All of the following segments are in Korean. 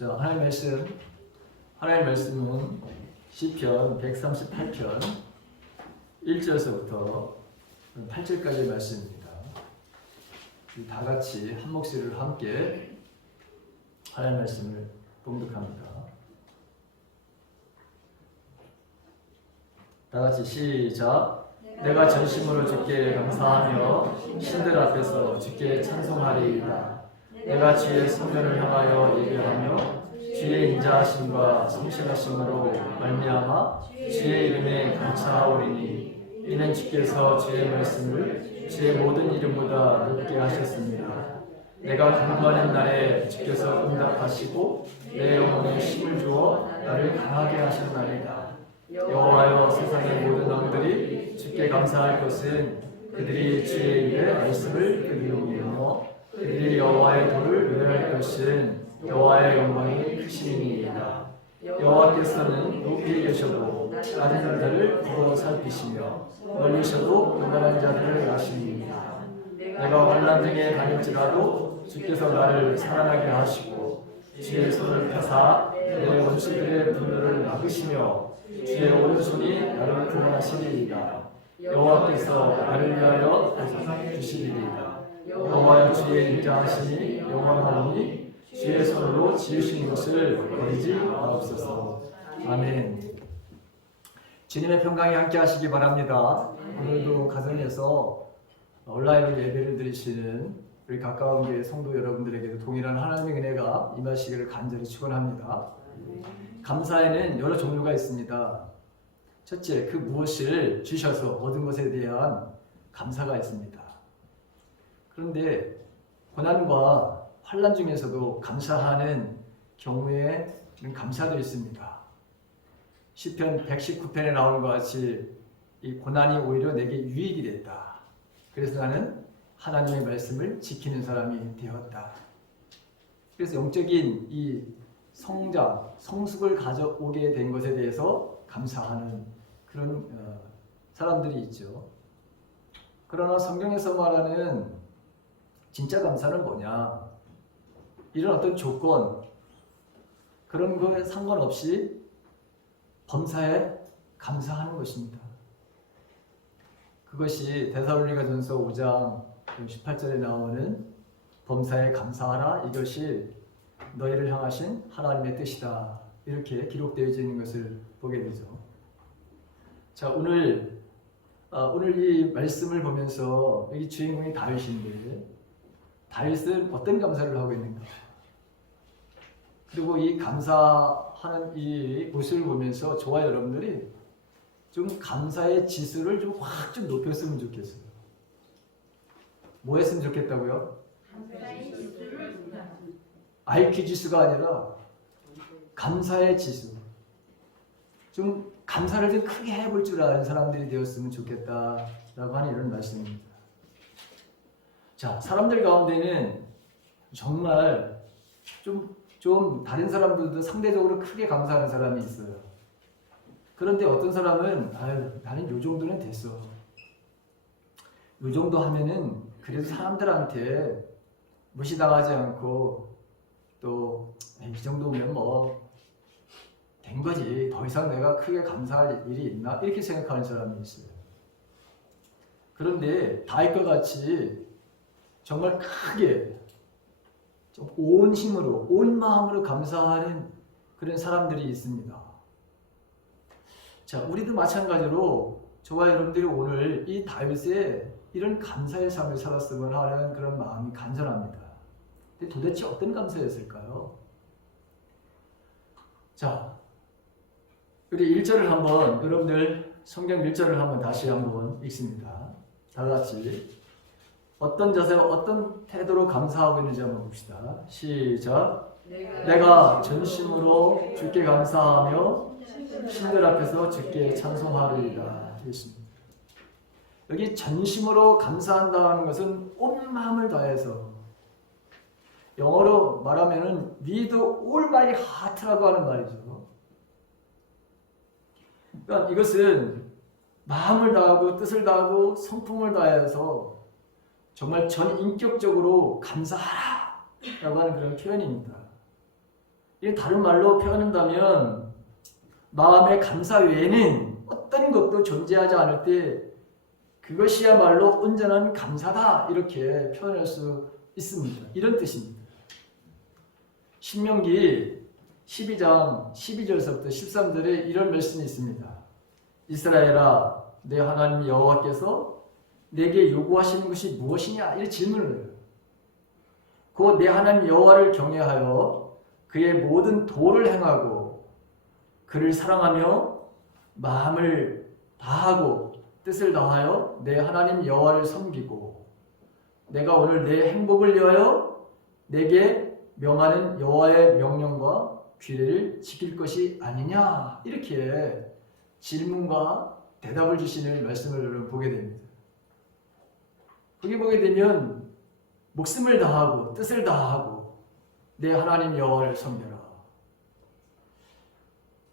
자, 하나님의 말씀은 시편 138편 1절서부터 8절까지의 말씀입니다. 다 같이 한 목소리로 함께 하나님의 말씀을 봉독합니다. 다 같이 시작. 내가 전심으로 주께 감사하며 신들 앞에서 주께 찬송하리이다. 내가 주의 성전을 향하여 예배하며 주의 인자하심과 성실하심으로 말미암아 주의 이름에 감사하오리니 이는 주께서 주의 말씀을 주의 모든 이름보다 높게 하셨습니다. 내가 간구하는 날에 주께서 응답하시고 내 영혼에 힘을 주어 나를 강하게 하셨나이다. 여호와여, 세상의 모든 왕들이 주께 감사할 것은 그들이 주의 입의 말씀을 들으며 그들이 여호와의 도를 노래할 것은 여호와의 영광이 크심이니이다. 여호와께서는 높이 계셔도 낮은 자들을 보고 살피시며 멀리셔도 교만한 자들을 아시니이다. 내가 환난 중에 다닐지라도 주께서 나를 살아나게 하시고 주의 손을 펴사 내 원수들의 분노를 막으시며 주의 오른손이 나를 구원하시리이다. 여호와께서 나를 위하여 보상해 주시리이다. 여호와여, 주의 인자하심이 영원하오니 주의 손으로 지으신 것을 버리지 마옵소서. 아멘. 주님의 평강이 함께 하시기 바랍니다. 오늘도 가정에서 온라인으로 예배를 드리시는 우리 가까운 교회 성도 여러분들에게도 동일한 하나님의 은혜가 임하시기를 간절히 축원합니다. 감사에는 여러 종류가 있습니다. 첫째, 그 무엇을 주셔서 얻은 것에 대한 감사가 있습니다. 그런데 고난과 환난 중에서도 감사하는 경우에 감사도 있습니다. 시편 119편에 나오는 것 같이 이 고난이 오히려 내게 유익이 됐다. 그래서 나는 하나님의 말씀을 지키는 사람이 되었다. 그래서 영적인 이 성장, 성숙을 가져오게 된 것에 대해서 감사하는 그런 사람들이 있죠. 그러나 성경에서 말하는 진짜 감사는 뭐냐? 이런 어떤 조건, 그런 거에 상관없이 범사에 감사하는 것입니다. 그것이 데살로니가전서 5장 18절에 나오는 범사에 감사하라, 이것이 너희를 향하신 하나님의 뜻이다, 이렇게 기록되어 있는 것을 보게 되죠. 자, 오늘 이 말씀을 보면서 여기 주인공이 다윗인데 다윗은 어떤 감사를 하고 있는가? 그리고 이 감사하는 이 모습을 보면서 저와 여러분들이 좀 감사의 지수를 좀 확 좀 높였으면 좋겠어요. 뭐 했으면 좋겠다고요? 감사의 지수를 IQ 지수가 아니라 감사의 지수. 좀 감사를 좀 크게 해볼 줄 아는 사람들이 되었으면 좋겠다라고 하는 이런 말씀입니다. 자, 사람들 가운데는 정말 좀 다른 사람들도 상대적으로 크게 감사하는 사람이 있어요. 그런데 어떤 사람은 나는 요 정도는 됐어. 요 정도 하면은 그래도 사람들한테 무시당하지 않고 또 이 정도면 뭐 된 거지, 더 이상 내가 크게 감사할 일이 있나, 이렇게 생각하는 사람이 있어요. 그런데 다윗과 같이 정말 크게 좀 온 힘으로 온 마음으로 감사하는 그런 사람들이 있습니다. 자, 우리도 마찬가지로 저와 여러분들이 오늘 이 다윗의 이런 감사의 삶을 살았으면 하는 그런 마음이 간절합니다. 근데 도대체 어떤 감사였을까요? 자, 우리 1절을 한번, 여러분들 성경 1절을 한번 다시 한번 읽습니다. 다 같이 어떤 자세와 어떤 태도로 감사하고 있는지 한번 봅시다. 시작. 내가 전심으로 주께 감사하며 신들 앞에서 주께 찬송하리이다. 있습니다. 여기 전심으로 감사한다는 것은 온 마음을 다해서, 영어로 말하면은 with all my heart라고 하는 말이죠. 그러니까 이것은 마음을 다하고 뜻을 다하고 성품을 다해서 정말 전 인격적으로 감사하라 라고 하는 그런 표현입니다. 이 다른 말로 표현한다면 마음의 감사 외에는 어떤 것도 존재하지 않을 때 그것이야말로 온전한 감사다 이렇게 표현할 수 있습니다. 이런 뜻입니다. 신명기 12장 12절서부터 13절에 이런 말씀이 있습니다. 이스라엘아 내 하나님 여호와께서 내게 요구하시는 것이 무엇이냐 이 질문을 해요. 곧 내 하나님 여호와를 경외하여 그의 모든 도를 행하고 그를 사랑하며 마음을 다하고 뜻을 다하여 내 하나님 여호와를 섬기고 내가 오늘 내 행복을 위하여 내게 명하는 여호와의 명령과 규례를 지킬 것이 아니냐 이렇게 질문과 대답을 주시는 말씀을 여러분 보게 됩니다. 거기 보게 되면 목숨을 다하고 뜻을 다하고 내 하나님 여호와를 섬겨라.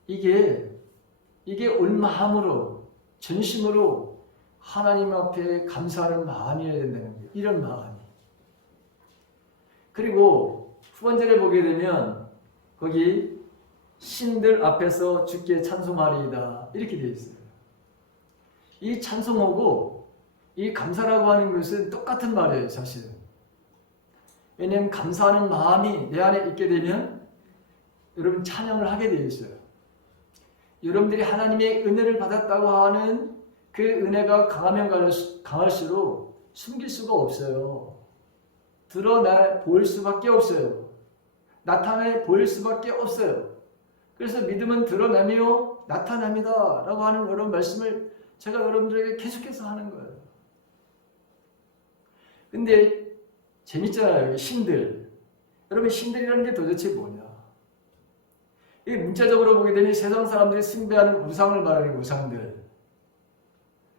이게 온 마음으로 전심으로 하나님 앞에 감사하는 마음이어야 된다는 거예요. 이런 마음이. 그리고 후반절에 보게 되면 거기 신들 앞에서 주께 찬송하리이다 이렇게 되어 있어요. 이 찬송하고 이 감사라고 하는 것은 똑같은 말이에요. 사실은. 왜냐하면 감사하는 마음이 내 안에 있게 되면 여러분 찬양을 하게 되어 있어요. 여러분들이 하나님의 은혜를 받았다고 하는 그 은혜가 강하면 강할수록 숨길 수가 없어요. 드러나 보일 수밖에 없어요. 나타내 보일 수밖에 없어요. 그래서 믿음은 드러나며 나타납니다 라고 하는 이런 말씀을 제가 여러분들에게 계속해서 하는 거예요. 근데 재밌잖아요. 신들. 여러분 신들이라는 게 도대체 뭐냐? 이게 문자적으로 보게 되면 세상 사람들이 숭배하는 우상을 말하는 우상들.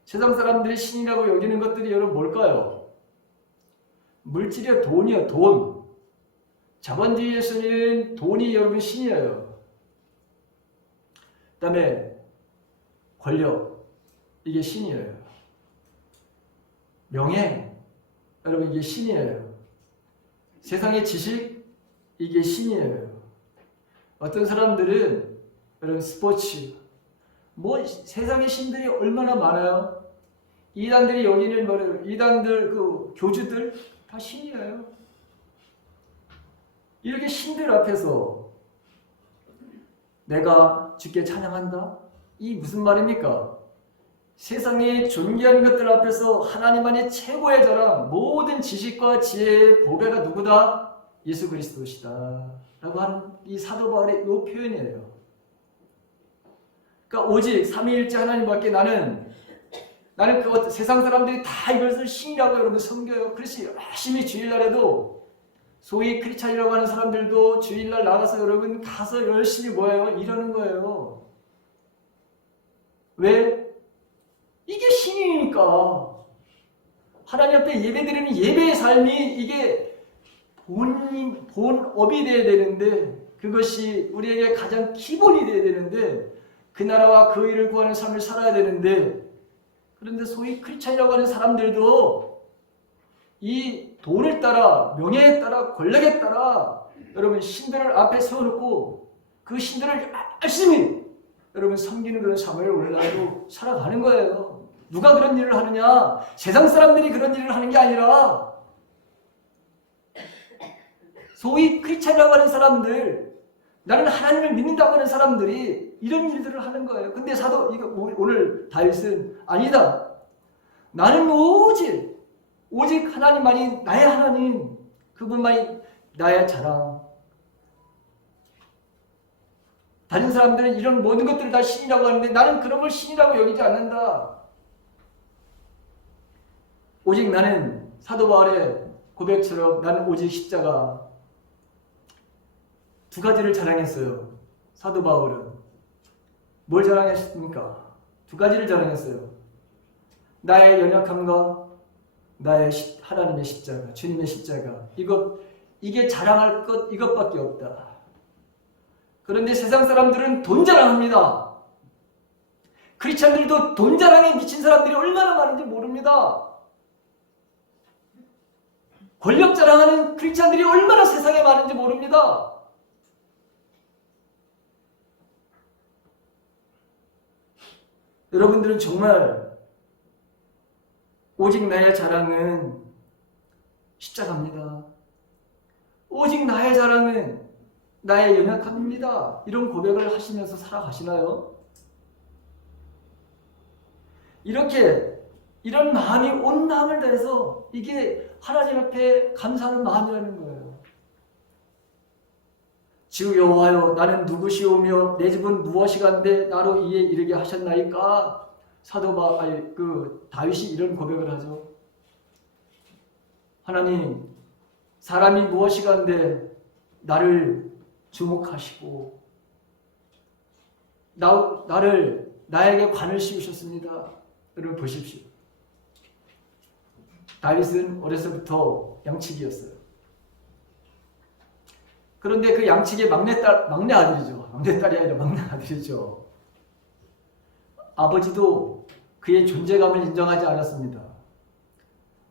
세상 사람들이 신이라고 여기는 것들이 여러분 뭘까요? 물질이야 돈이야 돈. 자본주의에서는 돈이 여러분 신이에요. 그 다음에 권력. 이게 신이에요. 명예. 여러분 이게 신이에요. 세상의 지식. 이게 신이에요. 어떤 사람들은 여러분 스포츠. 세상의 신들이 얼마나 많아요. 이단들이 여기는 뭐래요? 이단들 그 교주들 다 신이에요. 이렇게 신들 앞에서 내가 주께 찬양한다? 이 무슨 말입니까? 세상의 존귀한 것들 앞에서 하나님만이 최고의 자랑, 모든 지식과 지혜의 보배가 누구다? 예수 그리스도시다 라고 하는 이 사도 바울의 이 표현이에요. 그러니까 오직 삼위일체 하나님밖에 나는 그 세상 사람들이 다 이것을 신이라고 여러분 섬겨요. 그래서 열심히 주일날에도 소위 크리스찬이라고 하는 사람들도 주일날 나가서 여러분 가서 열심히 뭐예요? 이러는 거예요. 왜? 이게 신이니까. 하나님 앞에 예배드리는 예배의 삶이 이게 본업이 되어야 되는데 그것이 우리에게 가장 기본이 되어야 되는데 그 나라와 그 일을 구하는 삶을 살아야 되는데 그런데 소위 크리스찬이라고 하는 사람들도 이 돈을 따라 명예에 따라 권력에 따라 여러분 신들을 앞에 세워놓고 그 신들을 열심히 여러분 섬기는 그런 삶을 오늘날도 살아가는 거예요. 누가 그런 일을 하느냐? 세상 사람들이 그런 일을 하는 게 아니라 소위 크리스찬이라고 하는 사람들, 나는 하나님을 믿는다고 하는 사람들이 이런 일들을 하는 거예요. 근데 이거 오늘 다윗은 아니다. 나는 오직 하나님만이 나의 하나님, 그분만이 나의 자랑. 다른 사람들은 이런 모든 것들을 다 신이라고 하는데 나는 그런 걸 신이라고 여기지 않는다. 오직 나는 사도 바울의 고백처럼 나는 오직 십자가. 두 가지를 자랑했어요. 사도 바울은. 뭘 자랑했습니까? 두 가지를 자랑했어요. 나의 연약함과 나의 하나님의 십자가, 주님의 십자가. 이게 자랑할 것 이것밖에 없다. 그런데 세상 사람들은 돈 자랑합니다. 크리스찬들도 돈 자랑에 미친 사람들이 얼마나 많은지 모릅니다. 권력 자랑하는 크리스찬들이 얼마나 세상에 많은지 모릅니다. 여러분들은 정말 오직 나의 자랑은 십자가입니다. 오직 나의 자랑은 나의 연약함입니다. 이런 고백을 하시면서 살아가시나요? 이런 마음이 온 마음을 다해서 이게 하나님 앞에 감사하는 마음이라는 거예요. 주 여호와여, 나는 누구시오며 내 집은 무엇이간데 나로 이에 이르게 하셨나이까? 다윗이 이런 고백을 하죠. 하나님, 사람이 무엇이간데 나를 주목하시고 나에게 관을 씌우셨습니다. 여러분 보십시오. 다윗은 어려서부터 양치기였어요. 그런데 그 양치기의 막내 아들이죠. 막내 아들이죠. 아버지도 그의 존재감을 인정하지 않았습니다.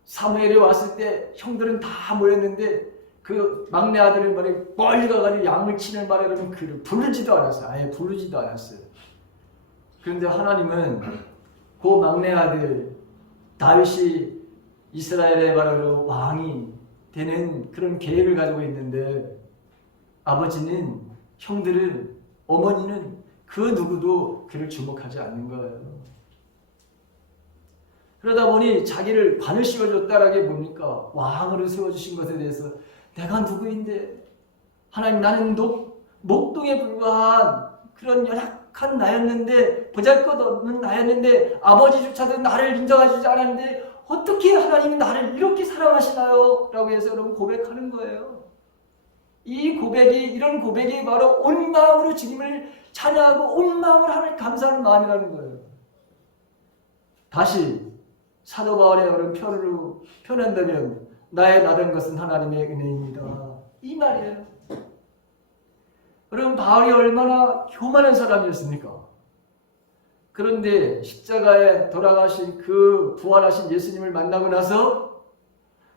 사무엘이 왔을 때 형들은 다 모였는데 그 막내 아들은 멀리 가가지고 양을 치는 말에 그러면 그를 부르지도 않았어요. 아예 부르지도 않았어요. 그런데 하나님은 그 막내 아들 다윗이 이스라엘의 바로 왕이 되는 그런 계획을 가지고 있는데 아버지는, 형들은, 어머니는 그 누구도 그를 주목하지 않는 거예요. 그러다 보니 자기를 관을 씌워줬다라는 게 뭡니까? 왕으로 세워주신 것에 대해서 내가 누구인데, 하나님, 나는 목동에 불과한 그런 연약한 나였는데, 보잘것없는 나였는데, 아버지조차도 나를 인정해주지 않았는데 어떻게 하나님이 나를 이렇게 사랑하시나요? 라고 해서 여러분 고백하는 거예요. 이런 고백이 바로 온 마음으로 주님을 찬양하고 온 마음으로 하나님 감사하는 마음이라는 거예요. 다시 사도 바울의 그런 표현으로 표현한다면 나의 나된 것은 하나님의 은혜입니다. 이 말이에요. 여러분, 바울이 얼마나 교만한 사람이었습니까? 그런데 십자가에 돌아가신 그 부활하신 예수님을 만나고 나서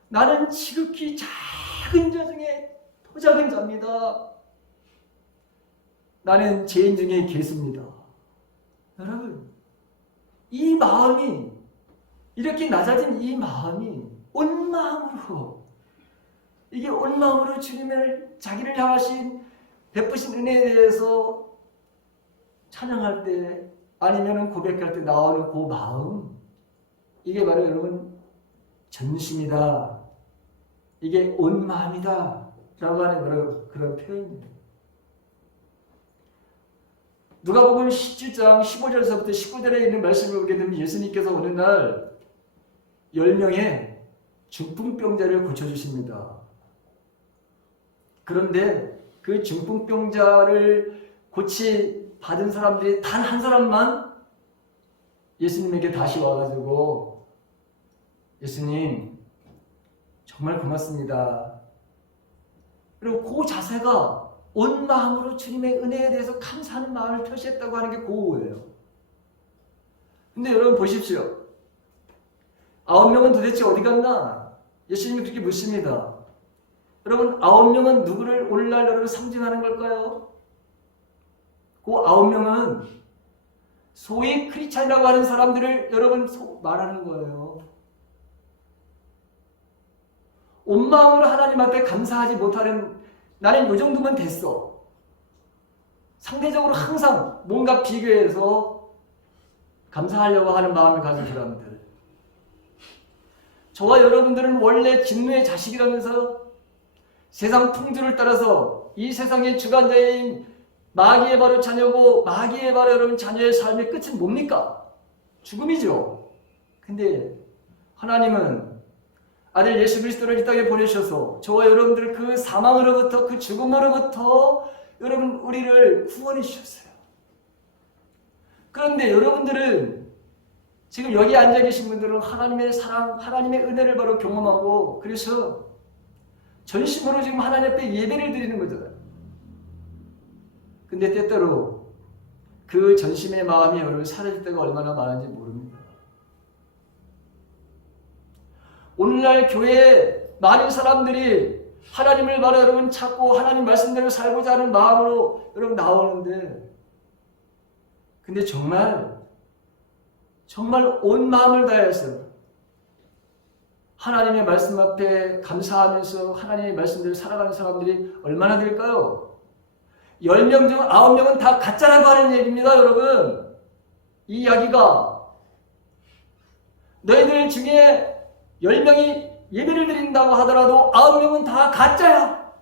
나는 지극히 작은 자 중에 더 작은 자입니다. 나는 죄인 중에 괴수입니다. 여러분, 이 마음이, 이렇게 낮아진 이 마음이 온 마음으로, 이게 온 마음으로 주님을, 자기를 향하신 베푸신 은혜에 대해서 찬양할 때, 아니면 고백할 때 나오는 그 마음, 이게 바로 여러분 전심이다, 이게 온 마음이다 라고 하는 그런 표현입니다. 누가복음 17장 15절에서부터 19절에 있는 말씀을 보게 되면 예수님께서 어느 날 10명의 중풍병자를 고쳐주십니다. 그런데 그 중풍병자를 받은 사람들이 단 한 사람만 예수님에게 다시 와가지고, 예수님 정말 고맙습니다. 그리고 그 자세가 온 마음으로 주님의 은혜에 대해서 감사하는 마음을 표시했다고 하는 게 고우예요. 근데 여러분 보십시오. 9명은 도대체 어디 갔나? 예수님이 그렇게 묻습니다. 여러분, 9명은 누구를 오늘날 여러분 상징하는 걸까요? 그 9명은 소위 크리스찬이라고 하는 사람들을 여러분 말하는 거예요. 온 마음으로 하나님 앞에 감사하지 못하는, 나는 이 정도면 됐어. 상대적으로 항상 뭔가 비교해서 감사하려고 하는 마음을 가진 사람들. 저와 여러분들은 원래 진노의 자식이라면서 세상 풍조를 따라서 이 세상의 주관자인 마귀의 바로 자녀고, 마귀의 바로 여러분 자녀의 삶의 끝은 뭡니까? 죽음이죠. 근데 하나님은 아들 예수 그리스도를 이 땅에 보내셔서 저와 여러분들 그 사망으로부터, 그 죽음으로부터 여러분 우리를 구원해 주셨어요. 그런데 여러분들은 지금 여기 앉아 계신 분들은 하나님의 사랑, 하나님의 은혜를 바로 경험하고, 그래서 전심으로 지금 하나님 앞에 예배를 드리는 거잖아요. 근데 때때로 그 전심의 마음이 여러분 사라질 때가 얼마나 많은지 모릅니다. 오늘날 교회에 많은 사람들이 하나님을 바로 여러분 찾고 하나님 말씀대로 살고자 하는 마음으로 여러분 나오는데, 근데 정말 정말 온 마음을 다해서 하나님의 말씀 앞에 감사하면서 하나님의 말씀대로 살아가는 사람들이 얼마나 될까요? 10명 중 9명은 다 가짜라고 하는 얘기입니다, 여러분. 이 이야기가 너희들 중에 10명이 예배를 드린다고 하더라도 9명은 다 가짜야.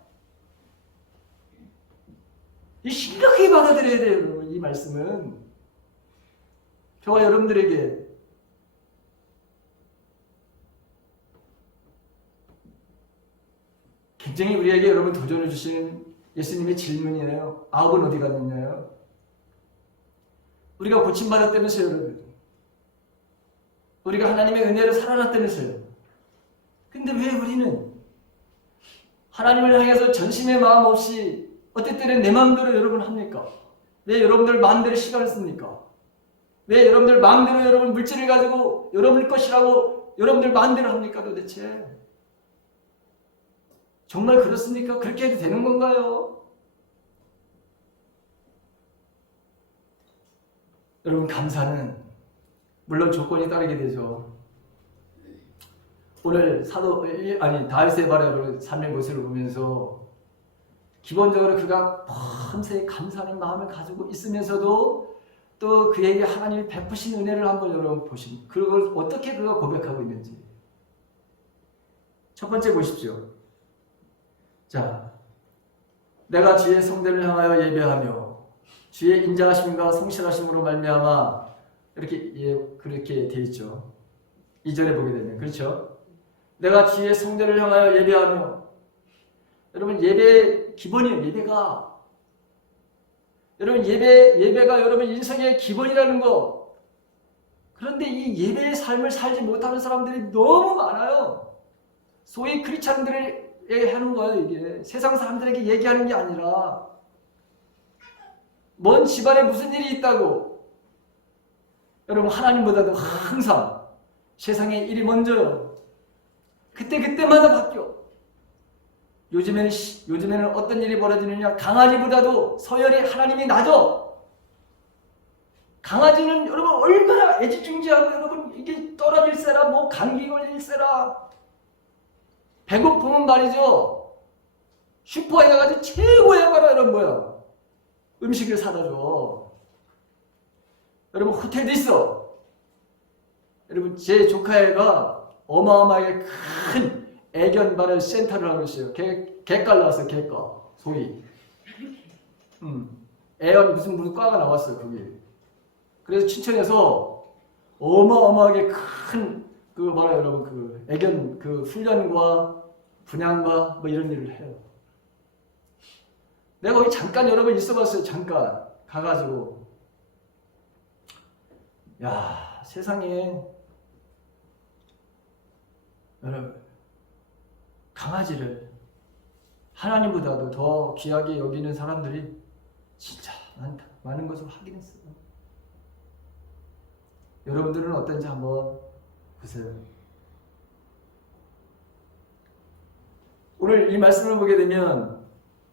이 심각하게 받아들여야 돼요, 여러분. 이 말씀은 저와 여러분들에게 굉장히 우리에게 여러분 도전을 주시는 예수님의 질문이에요. 9은 어디 갔느냐요? 우리가 고침받았다면서요, 여러분. 우리가 하나님의 은혜로 살아났다면서요. 근데 왜 우리는 하나님을 향해서 전심의 마음 없이 어떨 때는 내 마음대로 여러분 합니까? 왜 여러분들 마음대로 시간을 씁니까? 왜 여러분들 마음대로 여러분 물질을 가지고 여러분 것이라고 여러분들 마음대로 합니까 도대체? 정말 그렇습니까? 그렇게 해도 되는 건가요? 여러분 감사는 물론 조건이 따르게 되죠. 오늘 다윗의 바라를 삶의 모습을 보면서 기본적으로 그가 밤새 감사하는 마음을 가지고 있으면서도 또 그에게 하나님이 베푸신 은혜를 한번 여러분 보시면 그걸 어떻게 그가 고백하고 있는지 첫 번째 보십시오. 자, 내가 주의 성대를 향하여 예배하며 주의 인자하심과 성실하심으로 말미암아 그렇게 돼 있죠. 2절에 보게 되면 그렇죠. 내가 주의 성대를 향하여 예배하며 여러분 예배 기본이에요. 예배가 여러분 인생의 기본이라는 거. 그런데 이 예배의 삶을 살지 못하는 사람들이 너무 많아요. 소위 크리스찬들에게 하는 거예요. 이게 세상 사람들에게 얘기하는 게 아니라 먼 집안에 무슨 일이 있다고 여러분 하나님보다도 항상 세상의 일이 먼저요. 그때마다 바뀌어. 요즘에는 어떤 일이 벌어지느냐. 강아지보다도 서열이 하나님이 낮아. 강아지는 여러분 얼마나 애지중지하고 여러분 이게 떨어질세라 뭐 감기 걸릴세라 배고프면 말이죠. 슈퍼에 가가지고 최고의 바라 이런 거야. 음식을 사다 줘. 여러분 호텔도 있어. 여러분 제 조카애가 어마어마하게 큰 애견 바를 센터를 하고 있어요. 개깔 나왔어요. 개깔 소위. 애견 무슨 과가 나왔어요. 거기. 그래서 춘천에서 어마어마하게 큰 여러분 그 애견 그 훈련과 분양과 뭐 이런 일을 해요. 내가 거기 잠깐 여러분 있어봤어요. 잠깐 가가지고 야 세상에 여러분 강아지를 하나님보다도 더 귀하게 여기는 사람들이 진짜 많다. 많은 것을 확인했어요. 여러분들은 어떤지 한번 보세요. 오늘 이 말씀을 보게 되면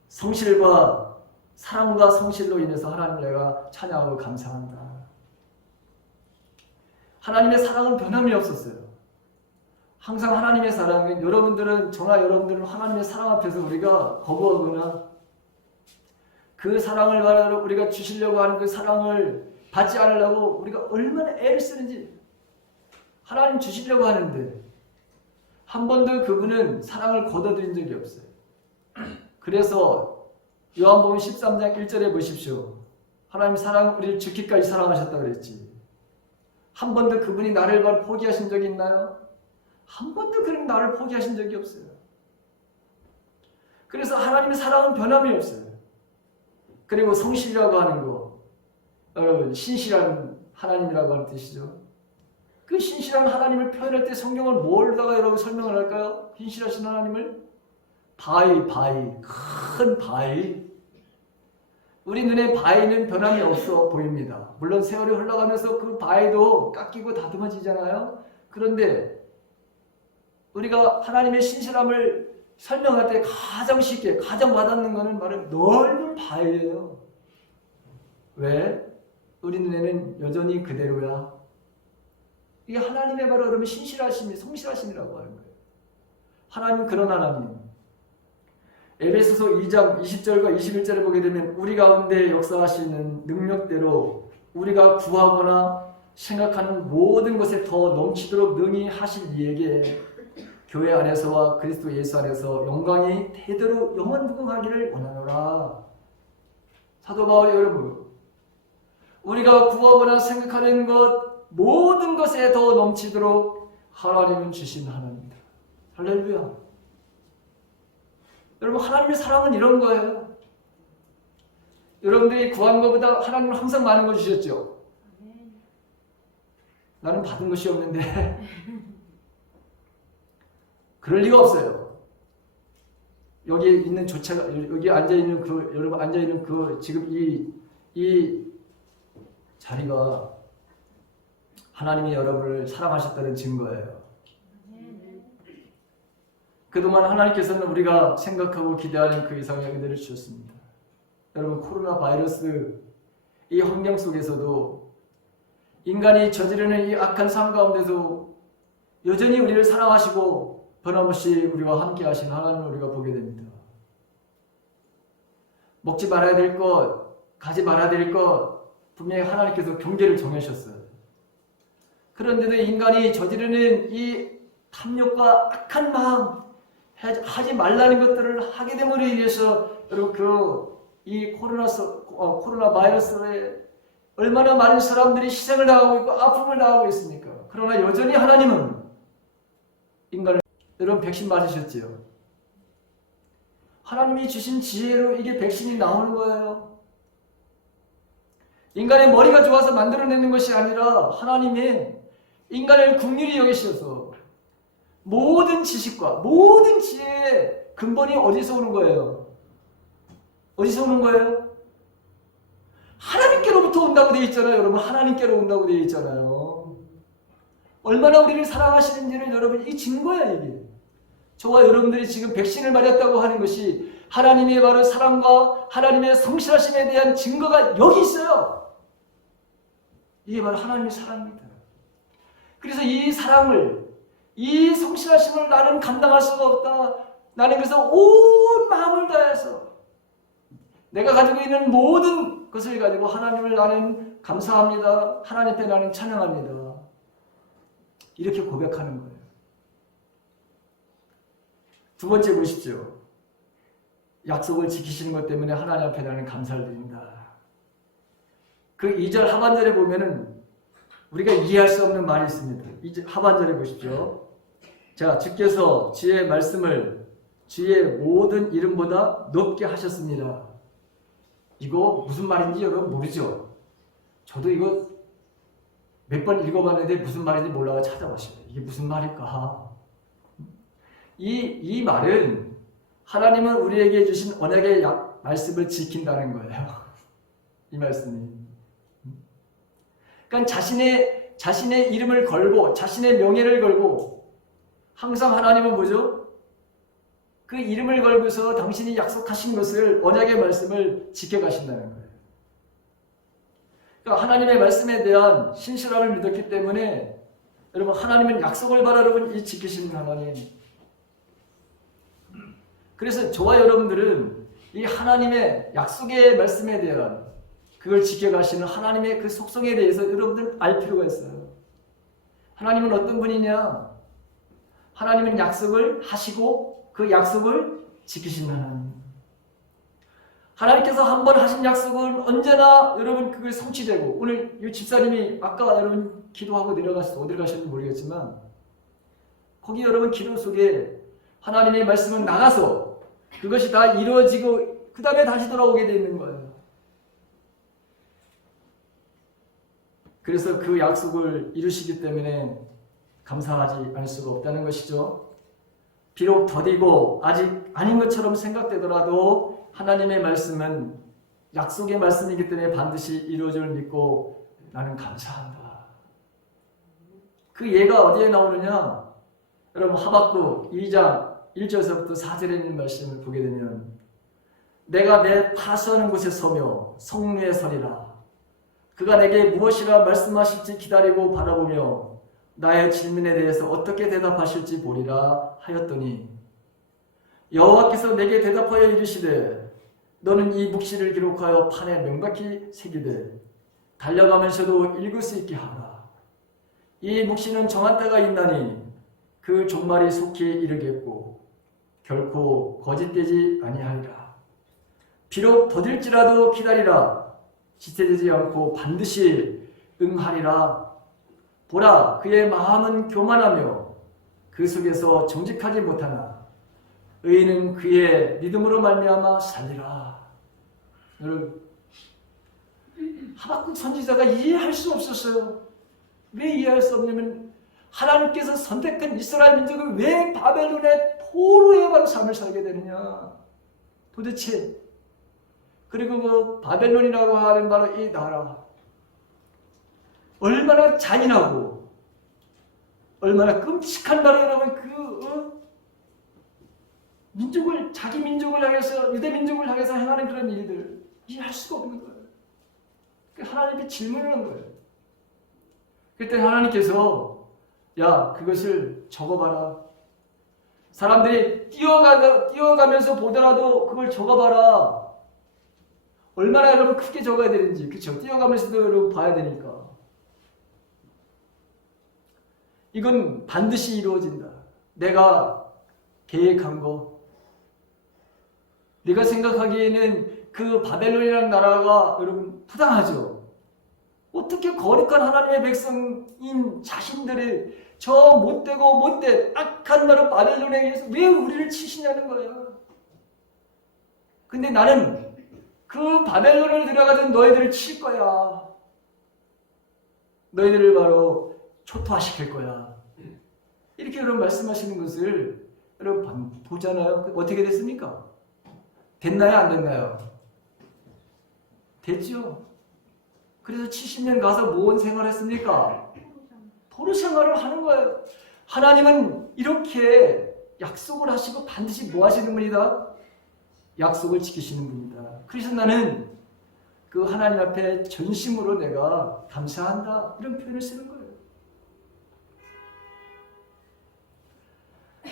성실과 사랑과 성실로 인해서 하나님을 내가 찬양하고 감사한다. 하나님의 사랑은 변함이 없었어요. 항상 하나님의 사랑은 여러분들은 하나님의 사랑 앞에서 우리가 거부하거나 그 사랑을 받으러 우리가 주시려고 하는 그 사랑을 받지 않으려고 우리가 얼마나 애를 쓰는지 하나님 주시려고 하는데 한 번도 그분은 사랑을 거둬들인 적이 없어요. 그래서 요한복음 13장 1절에 보십시오. 하나님 우리를 죽기까지 사랑하셨다고 그랬지. 한 번도 그분이 나를 포기하신 적이 있나요? 한 번도 그런 나를 포기하신 적이 없어요. 그래서 하나님의 사랑은 변함이 없어요. 그리고 성실이라고 하는 거 여러분 신실한 하나님이라고 하는 뜻이죠. 그 신실한 하나님을 표현할 때 성경은 뭘다가 여러분 설명을 할까요? 신실하신 하나님을 바위 큰 바위. 우리 눈에 바위는 변함이 없어 보입니다. 물론 세월이 흘러가면서 그 바위도 깎이고 다듬어지잖아요. 그런데 우리가 하나님의 신실함을 설명할 때 가장 쉽게 가장 와닿는 것은 바로 넓은 바위예요. 왜? 우리 눈에는 여전히 그대로야. 이게 하나님의 바로 여러분 신실하심이 성실하심이라고 하는 거예요. 하나님은 그런 하나님. 에베소서 2장 20절과 21절을 보게 되면 우리 가운데 역사하시는 능력대로 우리가 구하거나 생각하는 모든 것에 더 넘치도록 능히 하실 이에게 교회 안에서와 그리스도 예수 안에서 영광이 대대로 영원무궁하기를 원하노라. 사도 바울이 여러분, 우리가 구하거나 생각하는 것 모든 것에 더 넘치도록 하나님은 주신 하나님이다. 할렐루야. 여러분, 하나님의 사랑은 이런 거예요. 여러분들이 구한 것보다 하나님은 항상 많은 거 주셨죠. 나는 받은 것이 없는데 그럴 리가 없어요. 여기 있는 조차가, 여기 앉아 있는 그 여러분 앉아 있는 그 지금 이 자리가 하나님이 여러분을 사랑하셨다는 증거예요. 그동안 하나님께서는 우리가 생각하고 기대하는 그 이상의 은혜를 주셨습니다. 여러분, 코로나 바이러스 이 환경 속에서도 인간이 저지르는 이 악한 삶 가운데도 여전히 우리를 사랑하시고 변함없이 우리와 함께 하신 하나님을 우리가 보게 됩니다. 먹지 말아야 될 것, 가지 말아야 될 것 분명히 하나님께서 경계를 정하셨어요. 그런데도 인간이 저지르는 이 탐욕과 악한 마음, 하지 말라는 것들을 하게 됨으로 인해서 여러분 이 코로나 바이러스에 얼마나 많은 사람들이 희생을 당하고 있고 아픔을 당하고 있습니까? 그러나 여전히 하나님은 인간을, 여러분 백신 맞으셨지요? 하나님이 주신 지혜로 이게 백신이 나오는 거예요. 인간의 머리가 좋아서 만들어내는 것이 아니라 하나님이 인간을 긍휼히 여기셔서 모든 지식과 모든 지혜의 근본이 어디서 오는 거예요? 어디서 오는 거예요? 하나님께로부터 온다고 되어 있잖아요. 여러분, 하나님께로 온다고 되어 있잖아요. 얼마나 우리를 사랑하시는지를 여러분 이 증거야 이게. 저와 여러분들이 지금 백신을 맞았다고 하는 것이 하나님의 바로 사랑과 하나님의 성실하심에 대한 증거가 여기 있어요. 이게 바로 하나님의 사랑입니다. 그래서 이 사랑을, 이 성실하심을 나는 감당할 수가 없다. 나는 그래서 온 마음을 다해서 내가 가지고 있는 모든 것을 가지고 하나님을 나는 감사합니다. 하나님 앞에 나는 찬양합니다. 이렇게 고백하는 거예요. 두 번째 보십시오. 약속을 지키시는 것 때문에 하나님 앞에 나는 감사를 드립니다. 그 2절 하반절에 보면은 우리가 이해할 수 없는 말이 있습니다. 이제 하반절에 보십시오. 자, 주께서 주의 말씀을 주의 모든 이름보다 높게 하셨습니다. 이거 무슨 말인지 여러분 모르죠? 저도 이거 몇 번 읽어봤는데 무슨 말인지 몰라서 찾아봤어요. 이게 무슨 말일까? 이 말은 하나님은 우리에게 주신 언약의 말씀을 지킨다는 거예요. 이 말씀이. 그러니까 자신의 이름을 걸고 자신의 명예를 걸고 항상 하나님은 뭐죠? 그 이름을 걸고서 당신이 약속하신 것을 언약의 말씀을 지켜가신다는 거예요. 그러니까 하나님의 말씀에 대한 신실함을 믿었기 때문에 여러분 하나님은 약속을 받아 여러분 이 지키시는 하나님. 그래서 저와 여러분들은 이 하나님의 약속의 말씀에 대한 그걸 지켜가시는 하나님의 그 속성에 대해서 여러분들 알 필요가 있어요. 하나님은 어떤 분이냐? 하나님은 약속을 하시고 그 약속을 지키시는 하나님. 하나님께서 한 번 하신 약속은 언제나 여러분 그게 성취되고, 오늘 이 집사님이 아까 여러분 기도하고 내려가셔서 어디를 가셨는지 모르겠지만 거기 여러분 기도 속에 하나님의 말씀은 나가서 그것이 다 이루어지고 그 다음에 다시 돌아오게 되는 거예요. 그래서 그 약속을 이루시기 때문에 감사하지 않을 수가 없다는 것이죠. 비록 더디고 아직 아닌 것처럼 생각되더라도 하나님의 말씀은 약속의 말씀이기 때문에 반드시 이루어질 믿고 나는 감사한다. 그 예가 어디에 나오느냐? 여러분 하박국 2장 1절에서부터 4절에 있는 말씀을 보게 되면 내가 내 파수하는 곳에 서며 성루에 서리라. 그가 내게 무엇이라 말씀하실지 기다리고 바라보며 나의 질문에 대해서 어떻게 대답하실지 보리라 하였더니 여호와께서 내게 대답하여 이르시되 너는 이 묵시를 기록하여 판에 명백히 새기되 달려가면서도 읽을 수 있게 하라. 이 묵시는 정한 때가 있나니 그 종말이 속히 이르겠고 결코 거짓되지 아니하리라. 비록 더딜지라도 기다리라. 지체되지 않고 반드시 응하리라. 보라, 그의 마음은 교만하며 그 속에서 정직하지 못하나 의인은 그의 믿음으로 말미암아 살리라. 여러분, 하박국 선지자가 이해할 수 없었어요. 왜 이해할 수 없냐면 하나님께서 선택한 이스라엘 민족을 왜 바벨론의 포로의 바로 삶을 살게 되느냐. 도대체 그리고 그 바벨론이라고 하는 바로 이 나라 얼마나 잔인하고 얼마나 끔찍한 나라. 여러분, 민족을, 자기 민족을 향해서, 유대 민족을 향해서 행하는 그런 일들 이해할 수가 없는 거예요. 하나님이 질문을 한 거예요. 그때 하나님께서 야, 그것을 적어봐라. 사람들이 뛰어가면서 보더라도 그걸 적어봐라. 얼마나 여러분 크게 적어야 되는지, 그렇죠? 뛰어가면서도 여러분 봐야 되니까. 이건 반드시 이루어진다. 내가 계획한 거. 네가 생각하기에는 그 바벨론이라는 나라가 여러분 부당하죠. 어떻게 거룩한 하나님의 백성인 자신들이 저 못되고 못된 악한 나라 바벨론에 의해서 왜 우리를 치시냐는 거예요. 근데 나는 그 바벨론을 들어가던 너희들을 칠 거야. 너희들을 바로 초토화시킬 거야. 이렇게 여러분 말씀하시는 것을 여러분 보잖아요. 어떻게 됐습니까? 됐나요? 안 됐나요? 됐죠. 그래서 70년 가서 뭔 생활을 했습니까? 포로 생활을 하는 거예요. 하나님은 이렇게 약속을 하시고 반드시 뭐 하시는 분이다? 약속을 지키시는 분이다. 그래서 나는 그 하나님 앞에 전심으로 내가 감사한다. 이런 표현을 쓰는 거예요.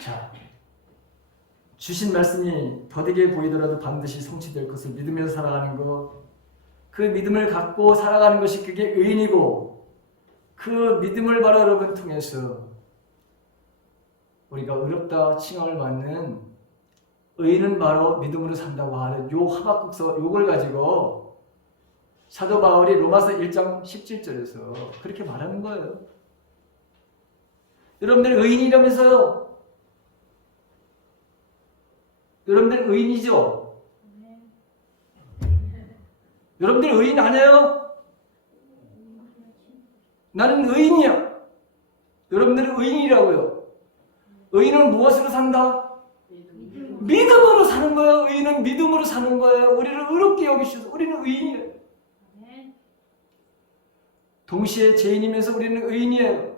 자, 주신 말씀이 더디게 보이더라도 반드시 성취될 것을 믿으며 살아가는 것, 그 믿음을 갖고 살아가는 것이 그게 의인이고, 그 믿음을 바로 여러분 통해서 우리가 의롭다 칭함을 받는 의인은 바로 믿음으로 산다고 하는 요 하박국서 요걸 가지고 사도 바울이 로마서 1장 17절에서 그렇게 말하는 거예요. 여러분들 의인이라면서요. 여러분들 의인이죠? 여러분들 의인 아니에요? 나는 의인이야. 여러분들은 의인이라고요. 의인은 무엇으로 산다? 믿음으로 사는 거예요. 의인은 믿음으로 사는 거예요. 우리를 의롭게 여기셔서 우리는 의인이에요. 동시에 죄인이면서 우리는 의인이에요.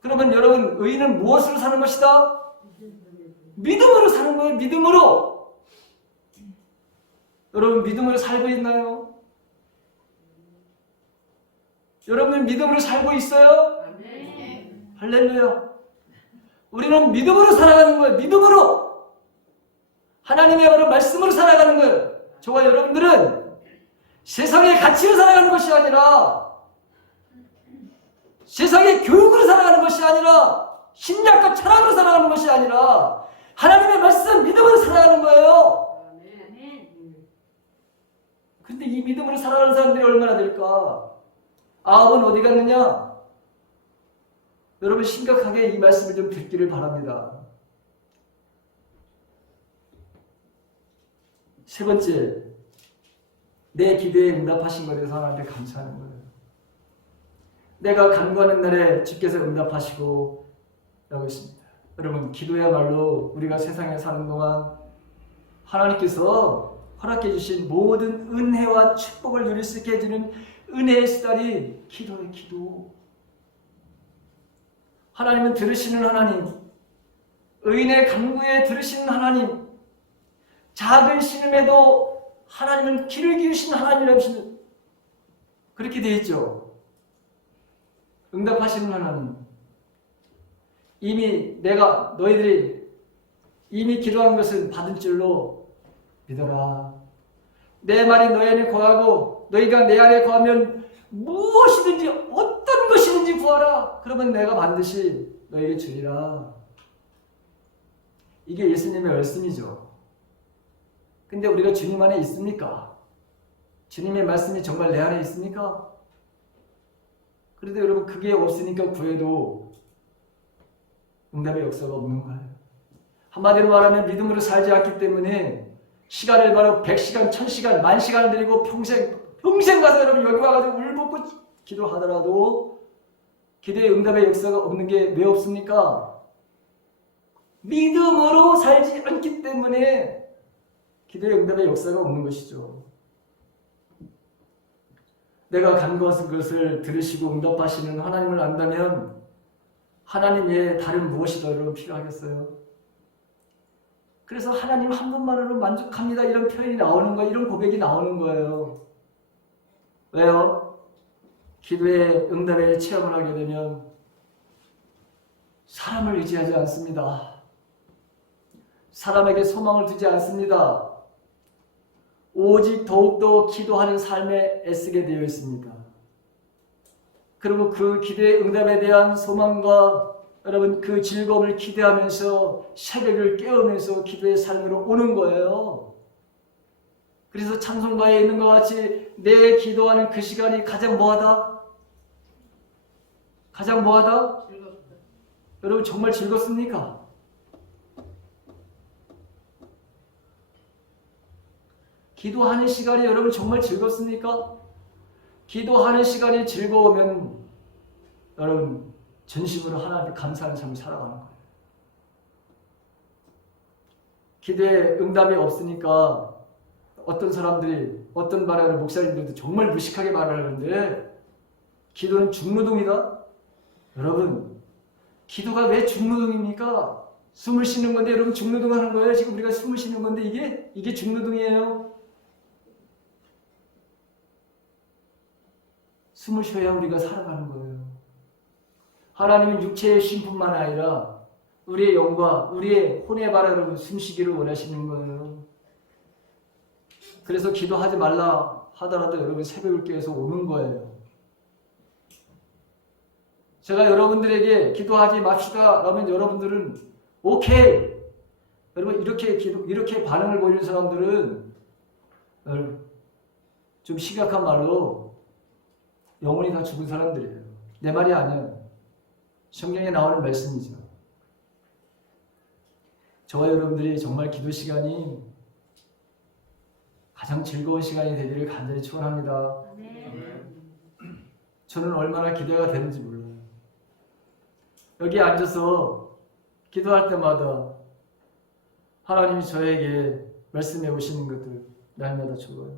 그러면 여러분, 의인은 무엇으로 사는 것이다? 믿음으로 사는 거예요. 믿음으로. 여러분, 믿음으로 살고 있나요? 여러분, 믿음으로 살고 있어요? 할렐루야. 우리는 믿음으로 살아가는 거예요. 믿음으로. 하나님의 바로 말씀으로 살아가는 거예요. 저와 여러분들은 세상의 가치로 살아가는 것이 아니라, 세상의 교육으로 살아가는 것이 아니라, 심리학과 철학으로 살아가는 것이 아니라 하나님의 말씀, 믿음으로 살아가는 거예요. 근데 이 믿음으로 살아가는 사람들이 얼마나 될까? 아합은 어디 갔느냐? 여러분, 심각하게 이 말씀을 좀 듣기를 바랍니다. 세 번째, 내 기도에 응답하신 것에 대해서 하나님께 감사하는 거예요. 내가 간구하는 날에 주께서 응답하시고 라고 있습니다. 여러분, 기도야말로 우리가 세상에 사는 동안 하나님께서 허락해 주신 모든 은혜와 축복을 누릴 수 있게 해주는 은혜의 수단이 기도예요. 기도. 하나님은 들으시는 하나님, 의인의 간구에 들으시는 하나님, 작은 신음에도 하나님은 귀를 기우시는 하나님이라고 그렇게 되어 있죠. 응답하시는 하나님. 이미 너희들이 이미 기도한 것을 받은 줄로 믿어라. 내 말이 너희 안에 거하고 너희가 내 안에 거하면 무엇이든지 어떤 것이든지 구하라. 그러면 내가 반드시 너에게 주리라. 이게 예수님의 말씀이죠. 근데 우리가 주님 안에 있습니까? 주님의 말씀이 정말 내 안에 있습니까? 그래도 여러분 그게 없으니까 구해도 응답의 역사가 없는 거예요. 한마디로 말하면 믿음으로 살지 않기 때문에 시간을 바로 100시간, 1000시간, 10,000시간을 드리고 평생 가서 여러분 여기 와가지고 울먹고 기도하더라도 기도의 응답의 역사가 없는 게 왜 없습니까? 믿음으로 살지 않기 때문에 기도의 응답의 역사가 없는 것이죠. 내가 간구한 것을 들으시고 응답하시는 하나님을 안다면 하나님 외에 다른 무엇이 더 여러분 필요하겠어요? 그래서 하나님 한 분만으로 만족합니다 이런 표현이 나오는 거예요. 이런 고백이 나오는 거예요. 왜요? 기도의 응답의 체험을 하게 되면 사람을 의지하지 않습니다. 사람에게 소망을 두지 않습니다. 오직 더욱더 기도하는 삶에 애쓰게 되어 있습니다. 그리고 그 기도의 응답에 대한 소망과 여러분 그 즐거움을 기대하면서 새벽을 깨우면서 기도의 삶으로 오는 거예요. 그래서 찬송가에 있는 것 같이 내 기도하는 그 시간이 가장 뭐하다? 가장 뭐하다? 즐겁다. 여러분 정말 즐겁습니까? 기도하는 시간이 여러분 정말 즐겁습니까? 기도하는 시간이 즐거우면 여러분 전심으로 하나님께 감사하는 삶을 살아가는 거예요. 기도에 응답이 없으니까 어떤 사람들이 어떤 말하는 목사님들도 정말 무식하게 말을 하는데 기도는 중노동이다? 여러분 기도가 왜 중노동입니까? 숨을 쉬는 건데 여러분 중노동 하는 거예요. 지금 우리가 숨을 쉬는 건데 이게 중노동이에요. 숨을 쉬어야 우리가 살아가는 거예요. 하나님은 육체의 쉼뿐만 아니라 우리의 영과 우리의 혼의 바라로 숨쉬기를 원하시는 거예요. 그래서 기도하지 말라 하더라도 여러분 새벽을 깨서 오는 거예요. 제가 여러분들에게 기도하지 맙시다 라면 여러분들은 오케이. 여러분 이렇게 반응을 보이는 사람들은 좀 심각한 말로 영혼이 다 죽은 사람들이에요. 내 말이 아니에요. 성경에 나오는 말씀이죠. 저와 여러분들이 정말 기도 시간이 가장 즐거운 시간이 되기를 간절히 축원합니다. 저는 얼마나 기대가 되는지 몰라요. 여기 앉아서 기도할 때마다 하나님이 저에게 말씀해 오시는 것들 날마다 적어요.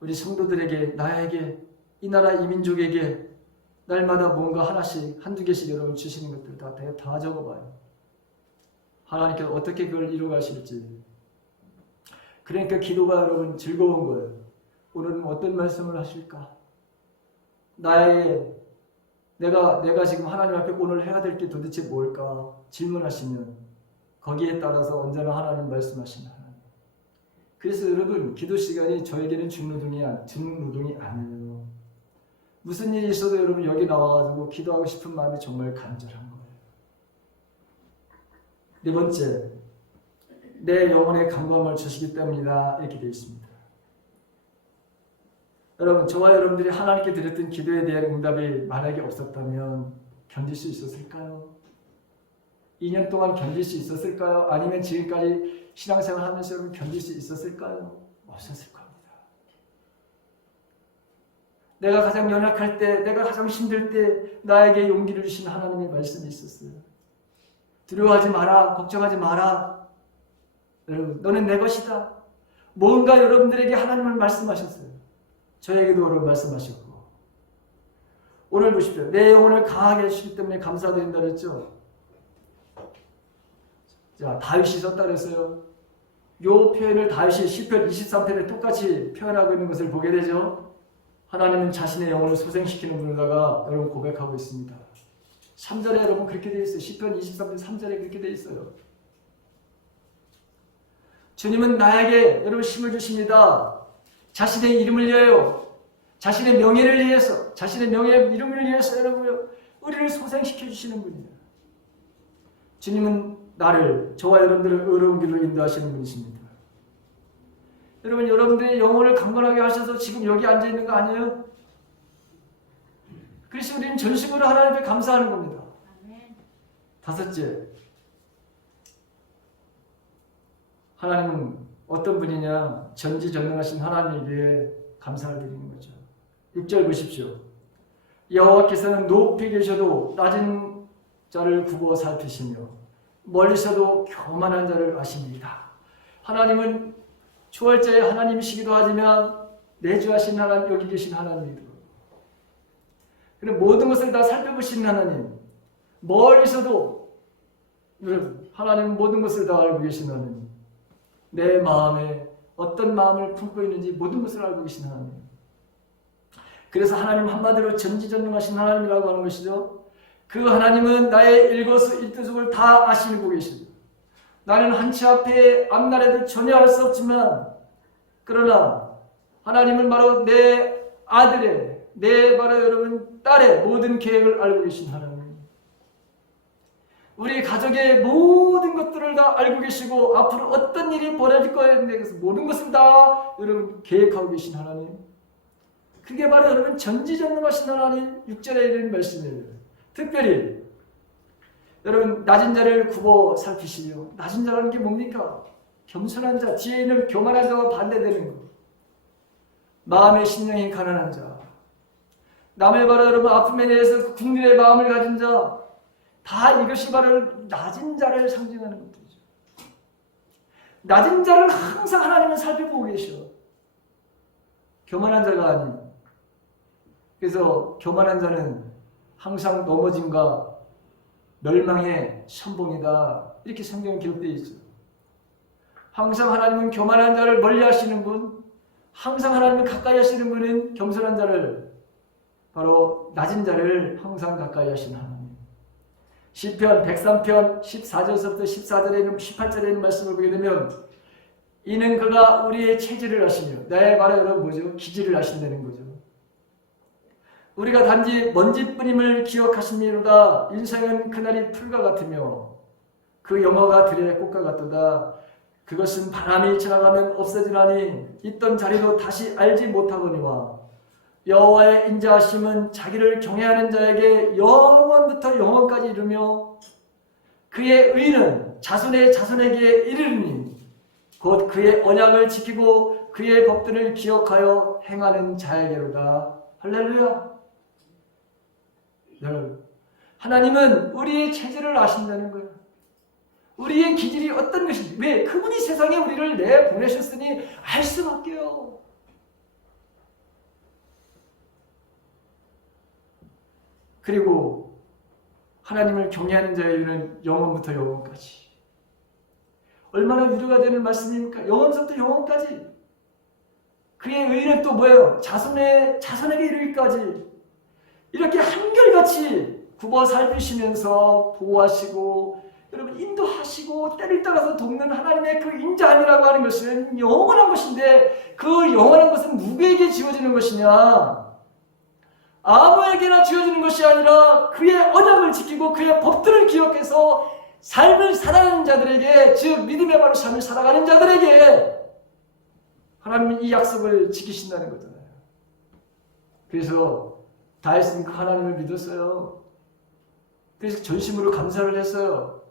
우리 성도들에게 나에게 이 나라 이 민족에게 날마다 뭔가 하나씩 한두 개씩 여러분 주시는 것들 다 적어봐요. 하나님께서 어떻게 그걸 이루어가실지. 그러니까 기도가 여러분 즐거운 거예요. 오늘은 어떤 말씀을 하실까? 내가 지금 하나님 앞에 오늘 해야 될 게 도대체 뭘까? 질문하시면 거기에 따라서 언제나 하나님 말씀하시는 하나님. 그래서 여러분 기도 시간이 저에게는 중노동이 아니에요. 무슨 일이 있어도 여러분 여기 나와가지고 기도하고 싶은 마음이 정말 간절한 거예요. 네 번째, 내 영혼에 간구함을 주시기 때문이다 이렇게 되어 있습니다. 여러분 저와 여러분들이 하나님께 드렸던 기도에 대한 응답이 만약에 없었다면 견딜 수 있었을까요? 2년 동안 견딜 수 있었을까요? 아니면 지금까지 신앙생활 하면서 여러분 견딜 수 있었을까요? 없었을 겁니다. 내가 가장 연약할 때, 내가 가장 힘들 때 나에게 용기를 주신 하나님의 말씀이 있었어요. 두려워하지 마라, 걱정하지 마라. 여러분, 너는 내 것이다. 뭔가 여러분들에게 하나님을 말씀하셨어요. 저에게도 오늘 말씀하셨고. 오늘 보십시오. 내 영혼을 강하게 해주시기 때문에 감사드린다 그랬죠. 자, 다윗이 썼다 그랬어요. 요 표현을 다윗이 시편 23편에 똑같이 표현하고 있는 것을 보게 되죠. 하나님은 자신의 영혼을 소생시키는 분이다가 여러분 고백하고 있습니다. 3절에 여러분 그렇게 되어 있어요. 시편 23편 3절에 그렇게 되어 있어요. 주님은 나에게 여러분 힘을 주십니다. 자신의 이름을 위하여, 자신의 명예를 위해서, 자신의 명예의 이름을 위해서 여러분 우리를 소생시켜 주시는 분이에요. 주님은 나를, 저와 여러분들을 의로운 길로 인도하시는 분이십니다. 여러분, 여러분들의 영혼을 강건하게 하셔서 지금 여기 앉아 있는 거 아니에요? 그래서 우리는 전심으로 하나님께 감사하는 겁니다. 다섯째, 하나님은 어떤 분이냐? 전지전능하신 하나님에게 감사를 드리는 거죠. 6절 보십시오. 여호와께서는 높이 계셔도 낮은 자를 굽어 살피시며 멀리서도 교만한 자를 아십니다. 하나님은 초월자의 하나님이시기도 하지만 내주하신 하나님, 여기 계신 하나님이고, 그리고 모든 것을 다 살펴보시는 하나님, 멀리서도 하나님은 모든 것을 다 알고 계신 하나님, 내 마음에 어떤 마음을 품고 있는지 모든 것을 알고 계신 하나님. 그래서 하나님 한마디로 전지전능하신 하나님이라고 하는 것이죠. 그 하나님은 나의 일거수일투족을 다 아시고 계십니다. 나는 한치 앞에 앞날에도 전혀 알 수 없지만, 그러나 하나님은 바로 내 아들의, 내 바로 여러분 딸의 모든 계획을 알고 계신 하나님. 우리 가족의 모든 것들을 다 알고 계시고 앞으로 어떤 일이 벌어질 거에 대해서 모든 것을 다 여러분 계획하고 계신 하나님. 그게 바로 여러분 전지전능하신 하나님 6절에 있는 말씀이에요. 특별히 여러분 낮은 자를 굽어 살피시며, 낮은 자라는 게 뭡니까? 겸손한 자, 뒤에 있는 교만한 자와 반대되는 것. 마음의 심령이 가난한 자, 남의 바로 여러분 아픔에 대해서 국민의 마음을 가진 자, 다 이것이 바로 낮은 자를 상징하는 것들이죠. 낮은 자를 항상 하나님은 살펴보고 계셔. 교만한 자가 아닌. 그래서 교만한 자는 항상 넘어짐과 멸망의 선봉이다, 이렇게 성경에 기록되어 있어요. 항상 하나님은 교만한 자를 멀리 하시는 분, 항상 하나님은 가까이 하시는 분은 겸손한 자를, 바로 낮은 자를 항상 가까이 하시는 하나님. 시편 103편 14절부터 14절에 있는 18절에 있는 말씀을 보게 되면, 이는 그가 우리의 체질을 아시며, 나의 말에 여러분 뭐죠? 기질을 아신다는 거죠. 우리가 단지 먼지뿐임을 기억하시미로다. 인생은 그날이 풀과 같으며 그 영화가 들의 꽃과 같도다. 그것은 바람이 지나가면 없어지나니 있던 자리도 다시 알지 못하거니와 여호와의 인자하심은 자기를 경외하는 자에게 영원부터 영원까지 이르며 그의 의는 자손의 자손에게 이르리니 곧 그의 언약을 지키고 그의 법들을 기억하여 행하는 자에게로다. 할렐루야. 하나님은 우리의 체질을 아신다는 거예요. 우리의 기질이 어떤 것인지. 왜? 그분이 세상에 우리를 내보내셨으니 알 수밖에요. 그리고 하나님을 경외하는 자의 의는 영원부터 영원까지. 얼마나 위로가 되는 말씀입니까? 영원부터 영원까지. 그의 의는 또 뭐예요? 자손에게 이르기까지. 이렇게 한결같이 굽어 살피시면서 보호하시고 여러분 인도하시고 때를 따라서 돕는 하나님의 그 인자함이라고 하는 것은 영원한 것인데, 그 영원한 것은 누구에게 지어지는 것이냐? 아무에게나 지어지는 것이 아니라 그의 언약을 지키고 그의 법들을 기억해서 삶을 살아가는 자들에게, 즉 믿음의 바로 삶을 살아가는 자들에게 하나님은 이 약속을 지키신다는 거잖아요. 그래서 다윗은 그 하나님을 믿었어요. 그래서 전심으로 감사를 했어요.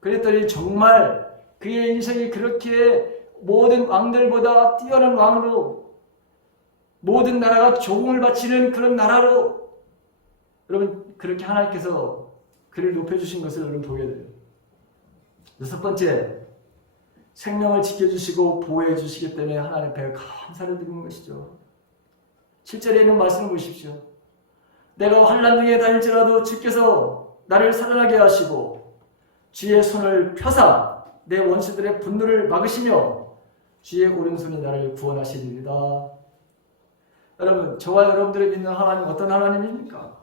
그랬더니 정말 그의 인생이 그렇게 모든 왕들보다 뛰어난 왕으로, 모든 나라가 조공을 바치는 그런 나라로, 여러분 그렇게 하나님께서 그를 높여주신 것을 여러분 보게 돼요. 여섯 번째, 생명을 지켜주시고 보호해 주시기 때문에 하나님 앞에 감사를 드리는 것이죠. 7절에 있는 말씀을 보십시오. 내가 환난 중에 다닐지라도 주께서 나를 살아나게 하시고 주의 손을 펴사 내 원수들의 분노를 막으시며 주의 오른손이 나를 구원하시리이다. 여러분, 저와 여러분들이 믿는 하나님 어떤 하나님입니까?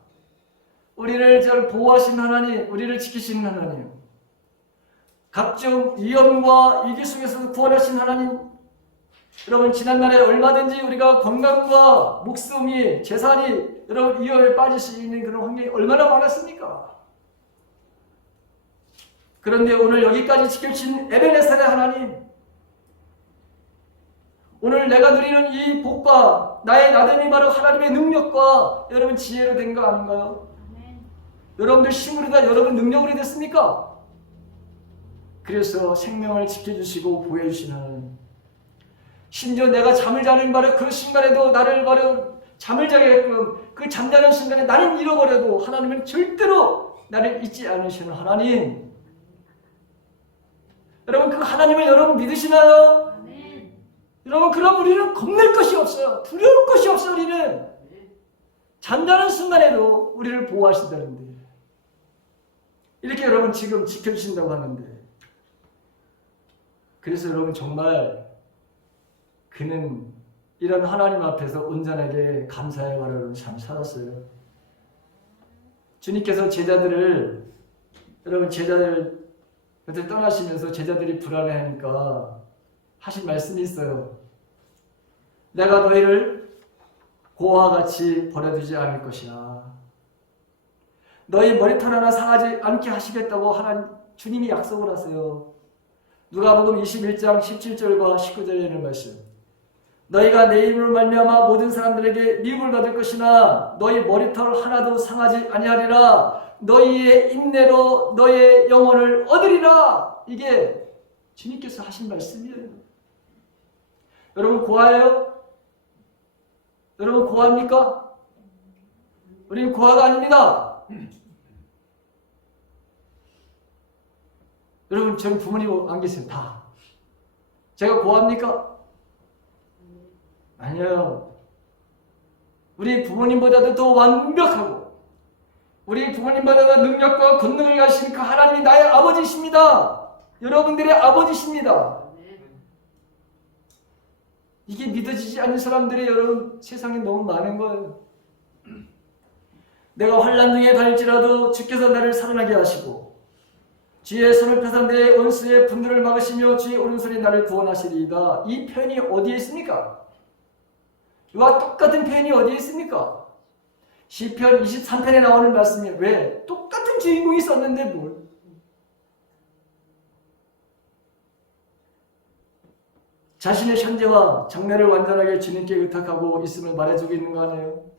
우리를 잘 보호하시는 하나님, 우리를 지키시는 하나님, 각종 위험과 위기 속에서도 구원하신 하나님. 여러분, 지난날에 얼마든지 우리가 건강과 목숨이, 재산이 여러분 위험에 빠질 수 있는 그런 환경이 얼마나 많았습니까? 그런데 오늘 여기까지 지켜주신 에베네셀의 하나님, 오늘 내가 누리는 이 복과 나의 나됨이 바로 하나님의 능력과 여러분 지혜로 된 거 아닌가요? 여러분들 힘으로 다 여러분 능력으로 됐습니까? 그래서 생명을 지켜주시고 보호해주시는 하나님, 심지어 내가 잠을 자는 바로 그 순간에도 나를 바로 잠을 자게 했끔 그 잠자는 순간에 나는 잃어버려도 하나님은 절대로 나를 잊지 않으시는 하나님. 여러분, 그 하나님을 여러분 믿으시나요? 여러분, 그럼 우리는 겁낼 것이 없어요. 두려울 것이 없어요. 우리는 잠자는 순간에도 우리를 보호하신다는데, 이렇게 여러분 지금 지켜주신다고 하는데, 그래서 여러분 정말 그는 이런 하나님 앞에서 온전하게 감사의 바라로 참 살았어요. 주님께서 제자들을, 여러분 제자들 그때 떠나시면서 제자들이 불안해하니까 하신 말씀이 있어요. 내가 너희를 고와 같이 버려두지 않을 것이야. 너희 머리털 하나 상하지 않게 하시겠다고 하나님 주님이 약속을 하세요. 누가복음 21장 17절과 19절에 있는 말씀. 너희가 내 이름으로 말미암아 모든 사람들에게 미움을 받을 것이나 너희 머리털 하나도 상하지 아니하리라. 너희의 인내로 너희의 영혼을 얻으리라. 이게 주님께서 하신 말씀이에요. 여러분 고아예요? 여러분 고아입니까? 우리는 고아가 아닙니다. 여러분, 저희 부모님 안 계세요. 다. 제가 고아입니까? 아니에요. 우리 부모님보다도 더 완벽하고 우리 부모님보다 능력과 권능을 가지신 그 하나님이 나의 아버지십니다. 여러분들의 아버지십니다. 이게 믿어지지 않는 사람들이 여러분 세상에 너무 많은 거예요. 내가 환난 중에 달릴지라도 주께서 나를 살아나게 하시고 주의 손을 펴사 내 원수의 분들을 막으시며 주의 오른손이 나를 구원하시리이다. 이 표현이 어디에 있습니까? 이와 똑같은 표현이 어디에 있습니까? 시편 23편에 나오는 말씀이에요. 왜? 똑같은 주인공이 썼는데 뭘? 자신의 현재와 장래를 완전하게 주님께 의탁하고 있음을 말해주고 있는 거 아니에요?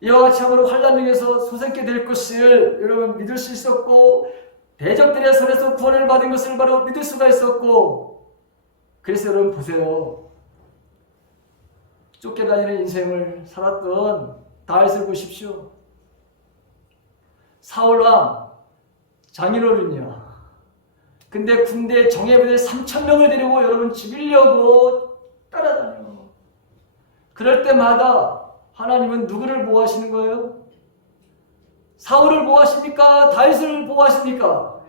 이와 같이 함으로 환난 중에서 소생케 될 것을 여러분 믿을 수 있었고, 대적들의 손에서 구원을 받은 것을 바로 믿을 수가 있었고, 그래서 여러분 보세요. 쫓겨다니는 인생을 살았던 다윗을 보십시오. 사울왕 장인어른이야. 근데 군대 정예부대 3,000명을 데리고 여러분 죽이려고 따라다녀요. 그럴 때마다 하나님은 누구를 보호하시는 거예요? 사울을 보호하십니까? 다윗을 보호하십니까?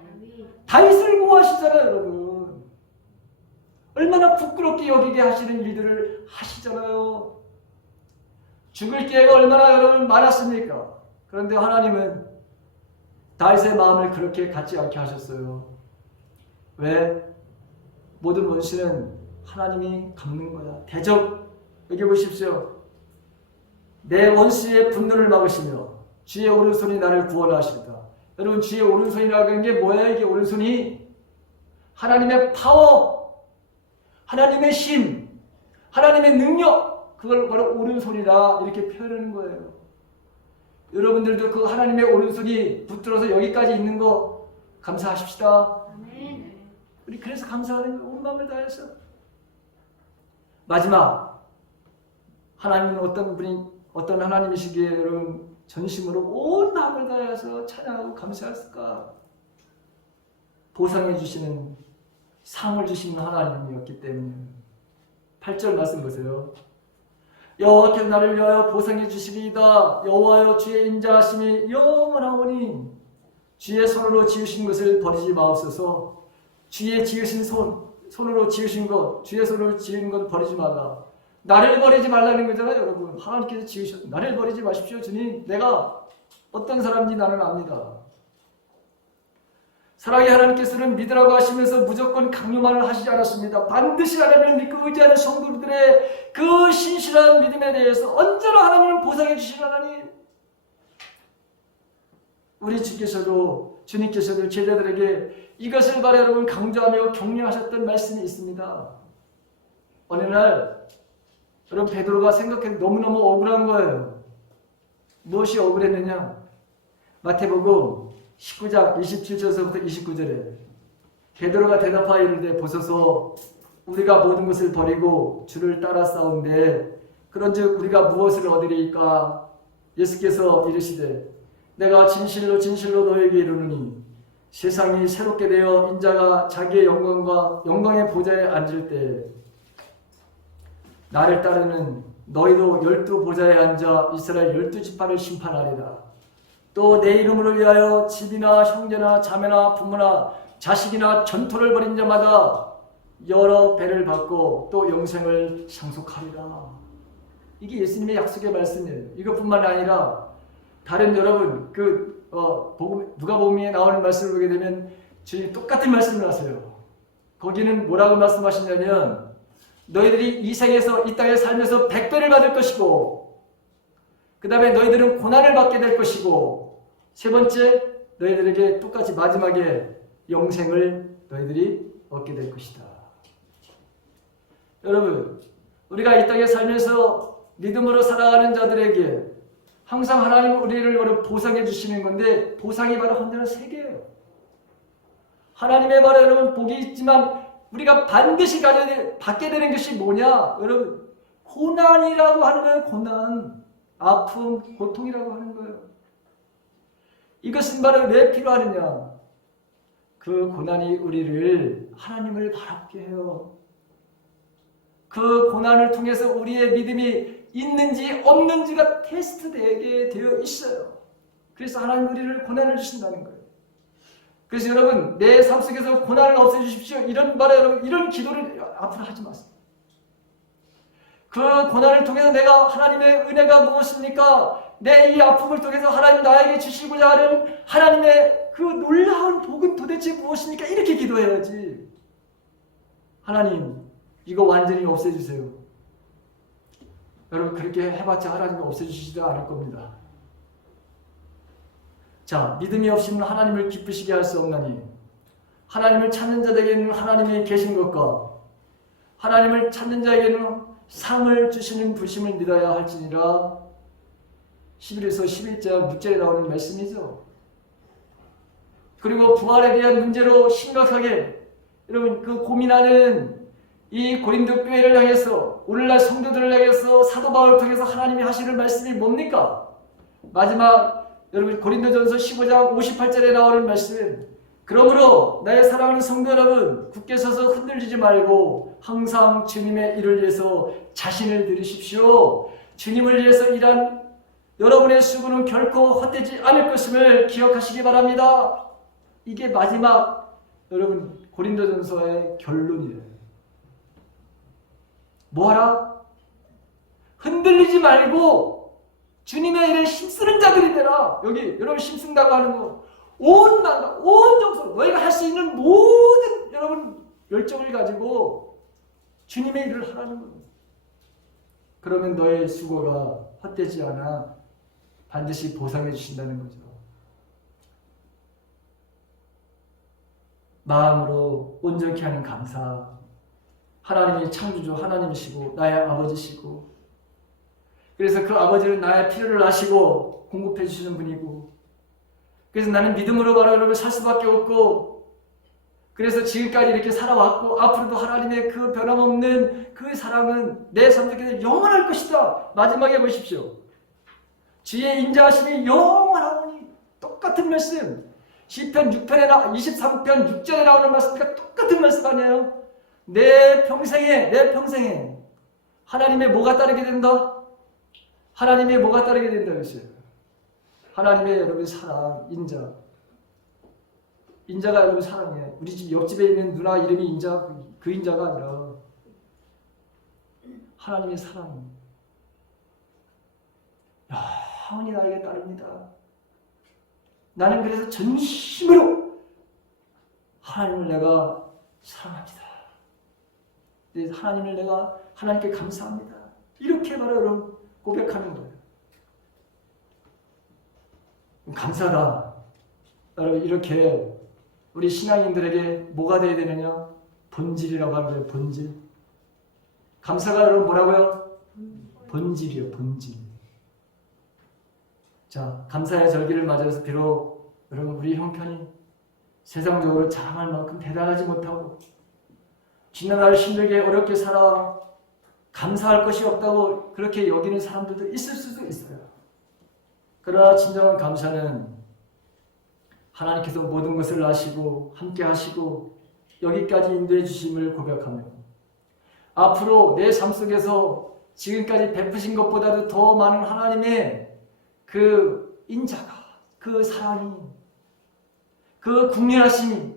다윗을 보호하시잖아요, 여러분. 얼마나 부끄럽게 여기게 하시는 일들을 하시잖아요. 죽을 기회가 얼마나 여러분 많았습니까? 그런데 하나님은 다윗의 마음을 그렇게 갖지 않게 하셨어요. 왜? 모든 원수는 하나님이 갚는 거야. 대적, 여기 보십시오. 내 원수의 분노를 막으시며 주의 오른손이 나를 구원하시리다. 여러분, 주의 오른손이라고 하는 게 뭐예요? 이게 오른손이 하나님의 파워, 하나님의 힘, 하나님의 능력, 그걸 바로 오른손이라 이렇게 표현하는 거예요. 여러분들도 그 하나님의 오른손이 붙들어서 여기까지 있는 거 감사하십시다. 우리 그래서 감사하는 온 마음을 다해서. 마지막, 하나님은 어떤 하나님이시기에 여러분 전심으로 온 마음을 다해서 찬양하고 감사했을까? 보상해 주시는, 상을 주시는 하나님이었기 때문에. 8절 말씀 보세요. 여호와께서 나를 위하여 보상해 주시리이다. 여호와여 주의 인자하심이 영원하오니 주의 손으로 지으신 것을 버리지 마옵소서. 주의 지으신 손으로 지으신 것, 주의 손으로 지은 것 버리지 마라. 나를 버리지 말라는 거잖아요, 여러분. 하나님께서 지으셨 나를 버리지 마십시오, 주님. 내가 어떤 사람인지 나는 압니다. 사랑의 하나님께서는 믿으라고 하시면서 무조건 강요만을 하시지 않았습니다. 반드시 하나님을 믿고 의지하는 성도들의 그 신실한 믿음에 대해서 언제나 하나님을 보상해 주시는 하나님. 우리 주님께서도 제자들에게 이것을 바로 여러분 강조하며 격려하셨던 말씀이 있습니다. 어느 날 여러분 베드로가 생각해도 너무너무 억울한 거예요. 무엇이 억울했느냐? 마태복음 19장 27절서부터 29절에 베드로가 대답하여 이르되 보소서 우리가 모든 것을 버리고 주를 따라 싸운데 그런즉 우리가 무엇을 얻으리이까? 예수께서 이르시되 내가 진실로 진실로 너에게 이르노니 세상이 새롭게 되어 인자가 자기의 영광의 보좌에 앉을 때 나를 따르는 너희도 12보좌에 앉아 이스라엘 12지파를 심판하리라. 또 내 이름을 위하여 집이나 형제나 자매나 부모나 자식이나 전토를 벌인 자마다 여러 배를 받고 또 영생을 상속하리라. 이게 예수님의 약속의 말씀이에요. 이것뿐만 아니라 다른 여러분 누가복음에 나오는 말씀을 보게 되면 주님이 똑같은 말씀을 하세요. 거기는 뭐라고 말씀하시냐면 너희들이 이 생에서 이 땅에 살면서 100배를 받을 것이고 그 다음에 너희들은 고난을 받게 될 것이고 세 번째 너희들에게 똑같이 마지막에 영생을 너희들이 얻게 될 것이다. 여러분 우리가 이 땅에 살면서 믿음으로 살아가는 자들에게 항상 하나님 우리를 보상해 주시는 건데 보상이 바로 언제나 세 개예요. 하나님의 바로 여러분 복이 있지만 우리가 반드시 받게 되는 것이 뭐냐? 여러분 고난이라고 하는 거예요. 고난, 아픔, 고통이라고 하는 거예요. 이것은 바로 왜 필요하느냐? 그 고난이 우리를 하나님을 바라보게 해요. 그 고난을 통해서 우리의 믿음이 있는지 없는지가 테스트되게 되어 있어요. 그래서 하나님 우리를 고난을 주신다는 거예요. 그래서 여러분 내 삶 속에서 고난을 없애주십시오. 이런 말에 여러분 이런 기도를 앞으로 하지 마세요. 그 고난을 통해서 내가 하나님의 은혜가 무엇입니까? 내 이 아픔을 통해서 하나님 나에게 주시고자 하는 하나님의 그 놀라운 복은 도대체 무엇입니까? 이렇게 기도해야지. 하나님 이거 완전히 없애주세요. 여러분 그렇게 해봤자 하나님이 없애주시지도 않을 겁니다. 자, 믿음이 없이는 하나님을 기쁘시게 할 수 없나니 하나님을 찾는 자에게는 하나님이 계신 것과 하나님을 찾는 자에게는 상을 주시는 부심을 믿어야 할지니라. 11에서 11장 6절에 나오는 말씀이죠. 그리고 부활에 대한 문제로 심각하게 여러분 그 고민하는 이 고린도 교회를 향해서 오늘날 성도들을 향해서 사도 바울을 통해서 하나님이 하시는 말씀이 뭡니까? 마지막 여러분 고린도전서 15장 58절에 나오는 말씀. 그러므로 나의 사랑하는 성도 여러분 굳게 서서 흔들리지 말고 항상 주님의 일을 위해서 자신을 들이십시오. 주님을 위해서 일한 여러분의 수고는 결코 헛되지 않을 것임을 기억하시기 바랍니다. 이게 마지막 여러분 고린도전서의 결론이에요. 뭐하라? 흔들리지 말고 주님의 일에 힘쓰는 자들이 되라. 여기 여러분 힘쓴다고 하는 거 온 마음과 온 정성 너희가 할 수 있는 모든 여러분 열정을 가지고 주님의 일을 하라는 거예요. 그러면 너의 수고가 헛되지 않아 반드시 보상해 주신다는 거죠. 마음으로 온전케 하는 감사. 하나님이 창조주 하나님이시고 나의 아버지시고 그래서 그 아버지는 나의 필요를 아시고 공급해 주시는 분이고 그래서 나는 믿음으로 바로 여러분 살 수밖에 없고 그래서 지금까지 이렇게 살아왔고 앞으로도 하나님의 그 변함없는 그 사랑은 내 삶 속에 영원할 것이다. 마지막에 보십시오. 주의 인자하심이 영원하오니 똑같은 말씀. 시편 6편에 23편 6절에 나오는 말씀과 똑같은 말씀 아니에요? 내 평생에 하나님의 뭐가 따르게 된다? 하나님의 뭐가 따르게 된다 그랬어요. 하나님의 여러분 사랑, 인자가 여러분 사랑해. 우리 집 옆집에 있는 누나 이름이 인자, 그 인자가 아니라 하나님의 사랑 영원히 나에게 따릅니다. 나는 그래서 전심으로 하나님을 내가 사랑합니다. 하나님을 내가 하나님께 감사합니다. 이렇게 바로 여러분 고백하는 거예요. 감사가 여러분 이렇게 우리 신앙인들에게 뭐가 되어야 되느냐? 본질이라고 하는 거예요. 본질. 감사가 여러분 뭐라고요? 본질이요. 본질. 자, 감사의 절기를 맞아서 비록 여러분 우리 형편이 세상적으로 자랑할 만큼 대단하지 못하고 지난날 힘들게 어렵게 살아 감사할 것이 없다고 그렇게 여기는 사람들도 있을 수도 있어요. 그러나 진정한 감사는 하나님께서 모든 것을 아시고 함께 하시고 여기까지 인도해 주심을 고백하며 앞으로 내 삶 속에서 지금까지 베푸신 것보다도 더 많은 하나님의 그 인자가, 그 사랑이, 그 국률하심이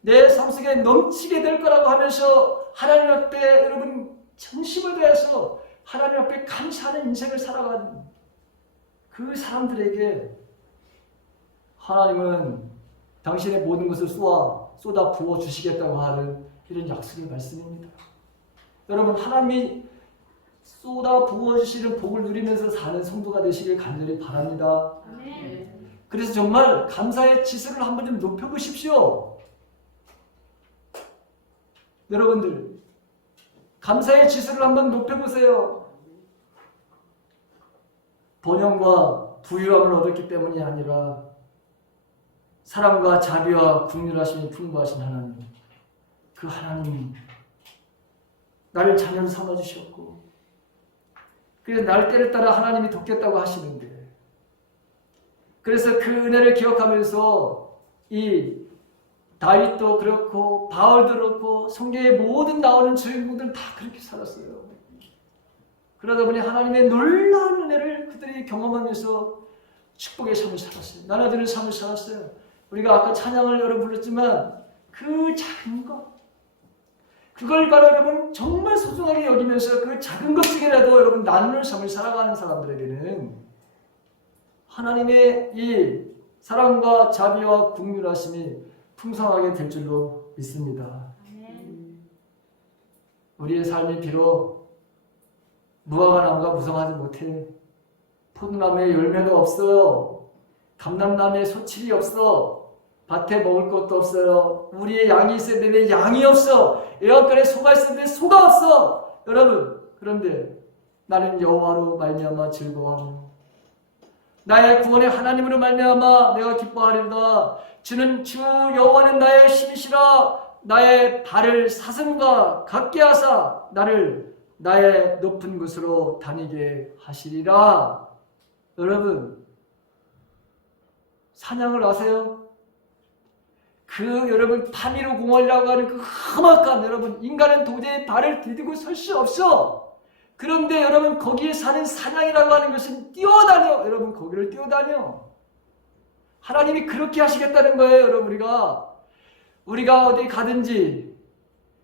내 삶 속에 넘치게 될 거라고 하면서 하나님 앞에 여러분 전심을 다해서 하나님 앞에 감사하는 인생을 살아가는 그 사람들에게 하나님은 당신의 모든 것을 쏟아 부어 주시겠다고 하는 이런 약속의 말씀입니다. 여러분 하나님이 쏟아 부어 주시는 복을 누리면서 사는 성도가 되시길 간절히 바랍니다. 그래서 정말 감사의 지수를 한번 좀 높여보십시오. 여러분들 감사의 지수를 한번 높여보세요. 번영과 부유함을 얻었기 때문이 아니라 사랑과 자비와 긍휼하심이 풍부하신 하나님, 그 하나님이 나를 자녀로 삼아주셨고 그래서 날 때를 따라 하나님이 돕겠다고 하시는데 그래서 그 은혜를 기억하면서 이 다윗도 그렇고 바울도 그렇고 성경의 모든 나오는 주인공들은 다 그렇게 살았어요. 그러다 보니 하나님의 놀라운 은혜를 그들이 경험하면서 축복의 삶을 살았어요. 나눠주는 삶을 살았어요. 우리가 아까 찬양을 여러 불렀지만 그 작은 것 그걸 바로 여러분 정말 소중하게 여기면서 그 작은 것 중에라도 여러분 나누는 삶을 살아가는 사람들에게는 하나님의 이 사랑과 자비와 긍휼하심이 풍성하게 될 줄로 믿습니다. 우리의 삶이 비록 무화과 나무가 무성하지 못해 포도나무에 열매가 없어요. 감람나무에 소칠이 없어. 밭에 먹을 것도 없어요. 우리의 양이 있어야 되는데 양이 없어. 에어컨에 소가 있어야 되는데 소가 없어. 여러분 그런데 나는 여호와로 말미암아 즐거워하며 나의 구원의 하나님으로 말미암아 내가 기뻐하리로다. 주는 주 여호와는 나의 힘이시라. 나의 발을 사슴과 같게 하사 나를 나의 높은 곳으로 다니게 하시리라. 여러분 사냥을 아세요? 그 여러분 파미로 공원이라고 하는 그 험악한 여러분 인간은 도저히 발을 디디고 설 수 없어. 그런데 여러분 거기에 사는 사냥이라고 하는 것은 뛰어다녀. 여러분 거기를 뛰어다녀. 하나님이 그렇게 하시겠다는 거예요. 여러분 우리가 어디 가든지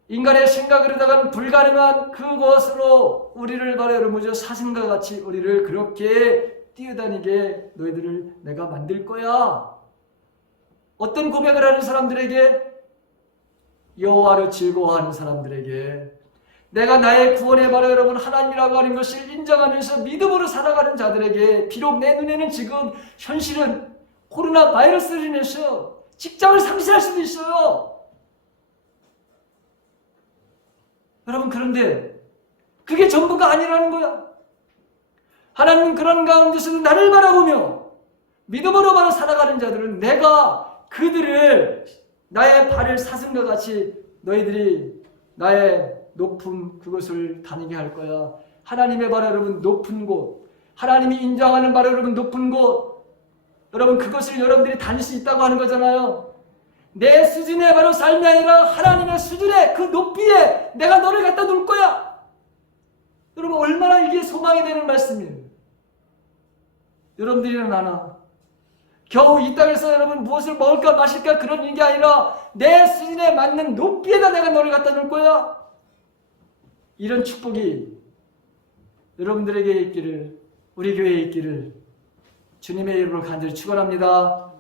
인간의 생각으로다가는 불가능한 그것으로 우리를 바로 여러분 사슴과 같이 우리를 그렇게 뛰어다니게 너희들을 내가 만들 거야. 어떤 고백을 하는 사람들에게? 여호와를 즐거워하는 사람들에게 내가 나의 구원의 바로 여러분 하나님이라고 하는 것을 인정하면서 믿음으로 살아가는 자들에게 비록 내 눈에는 지금 현실은 코로나 바이러스로 인해서 직장을 상실할 수도 있어요. 여러분 그런데 그게 전부가 아니라는 거야. 하나님은 그런 가운데서도 나를 바라보며 믿음으로 바로 살아가는 자들은 내가 그들을 나의 발을 사슴과 같이 너희들이 나의 높은 그것을 다니게 할 거야. 하나님의 바로 여러분 높은 곳, 하나님이 인정하는 바로 여러분 높은 곳, 여러분 그것을 여러분들이 다닐 수 있다고 하는 거잖아요. 내 수준의 바로 삶이 아니라 하나님의 수준의 그 높이에 내가 너를 갖다 놓을 거야. 여러분 얼마나 이게 소망이 되는 말씀이에요. 여러분들이나 나나 겨우 이 땅에서 여러분 무엇을 먹을까 마실까 그런 얘기 아니라 내 수준에 맞는 높이에다 내가 너를 갖다 놓을 거야. 이런 축복이 여러분들에게 있기를, 우리 교회에 있기를 주님의 이름으로 간절히 축원합니다.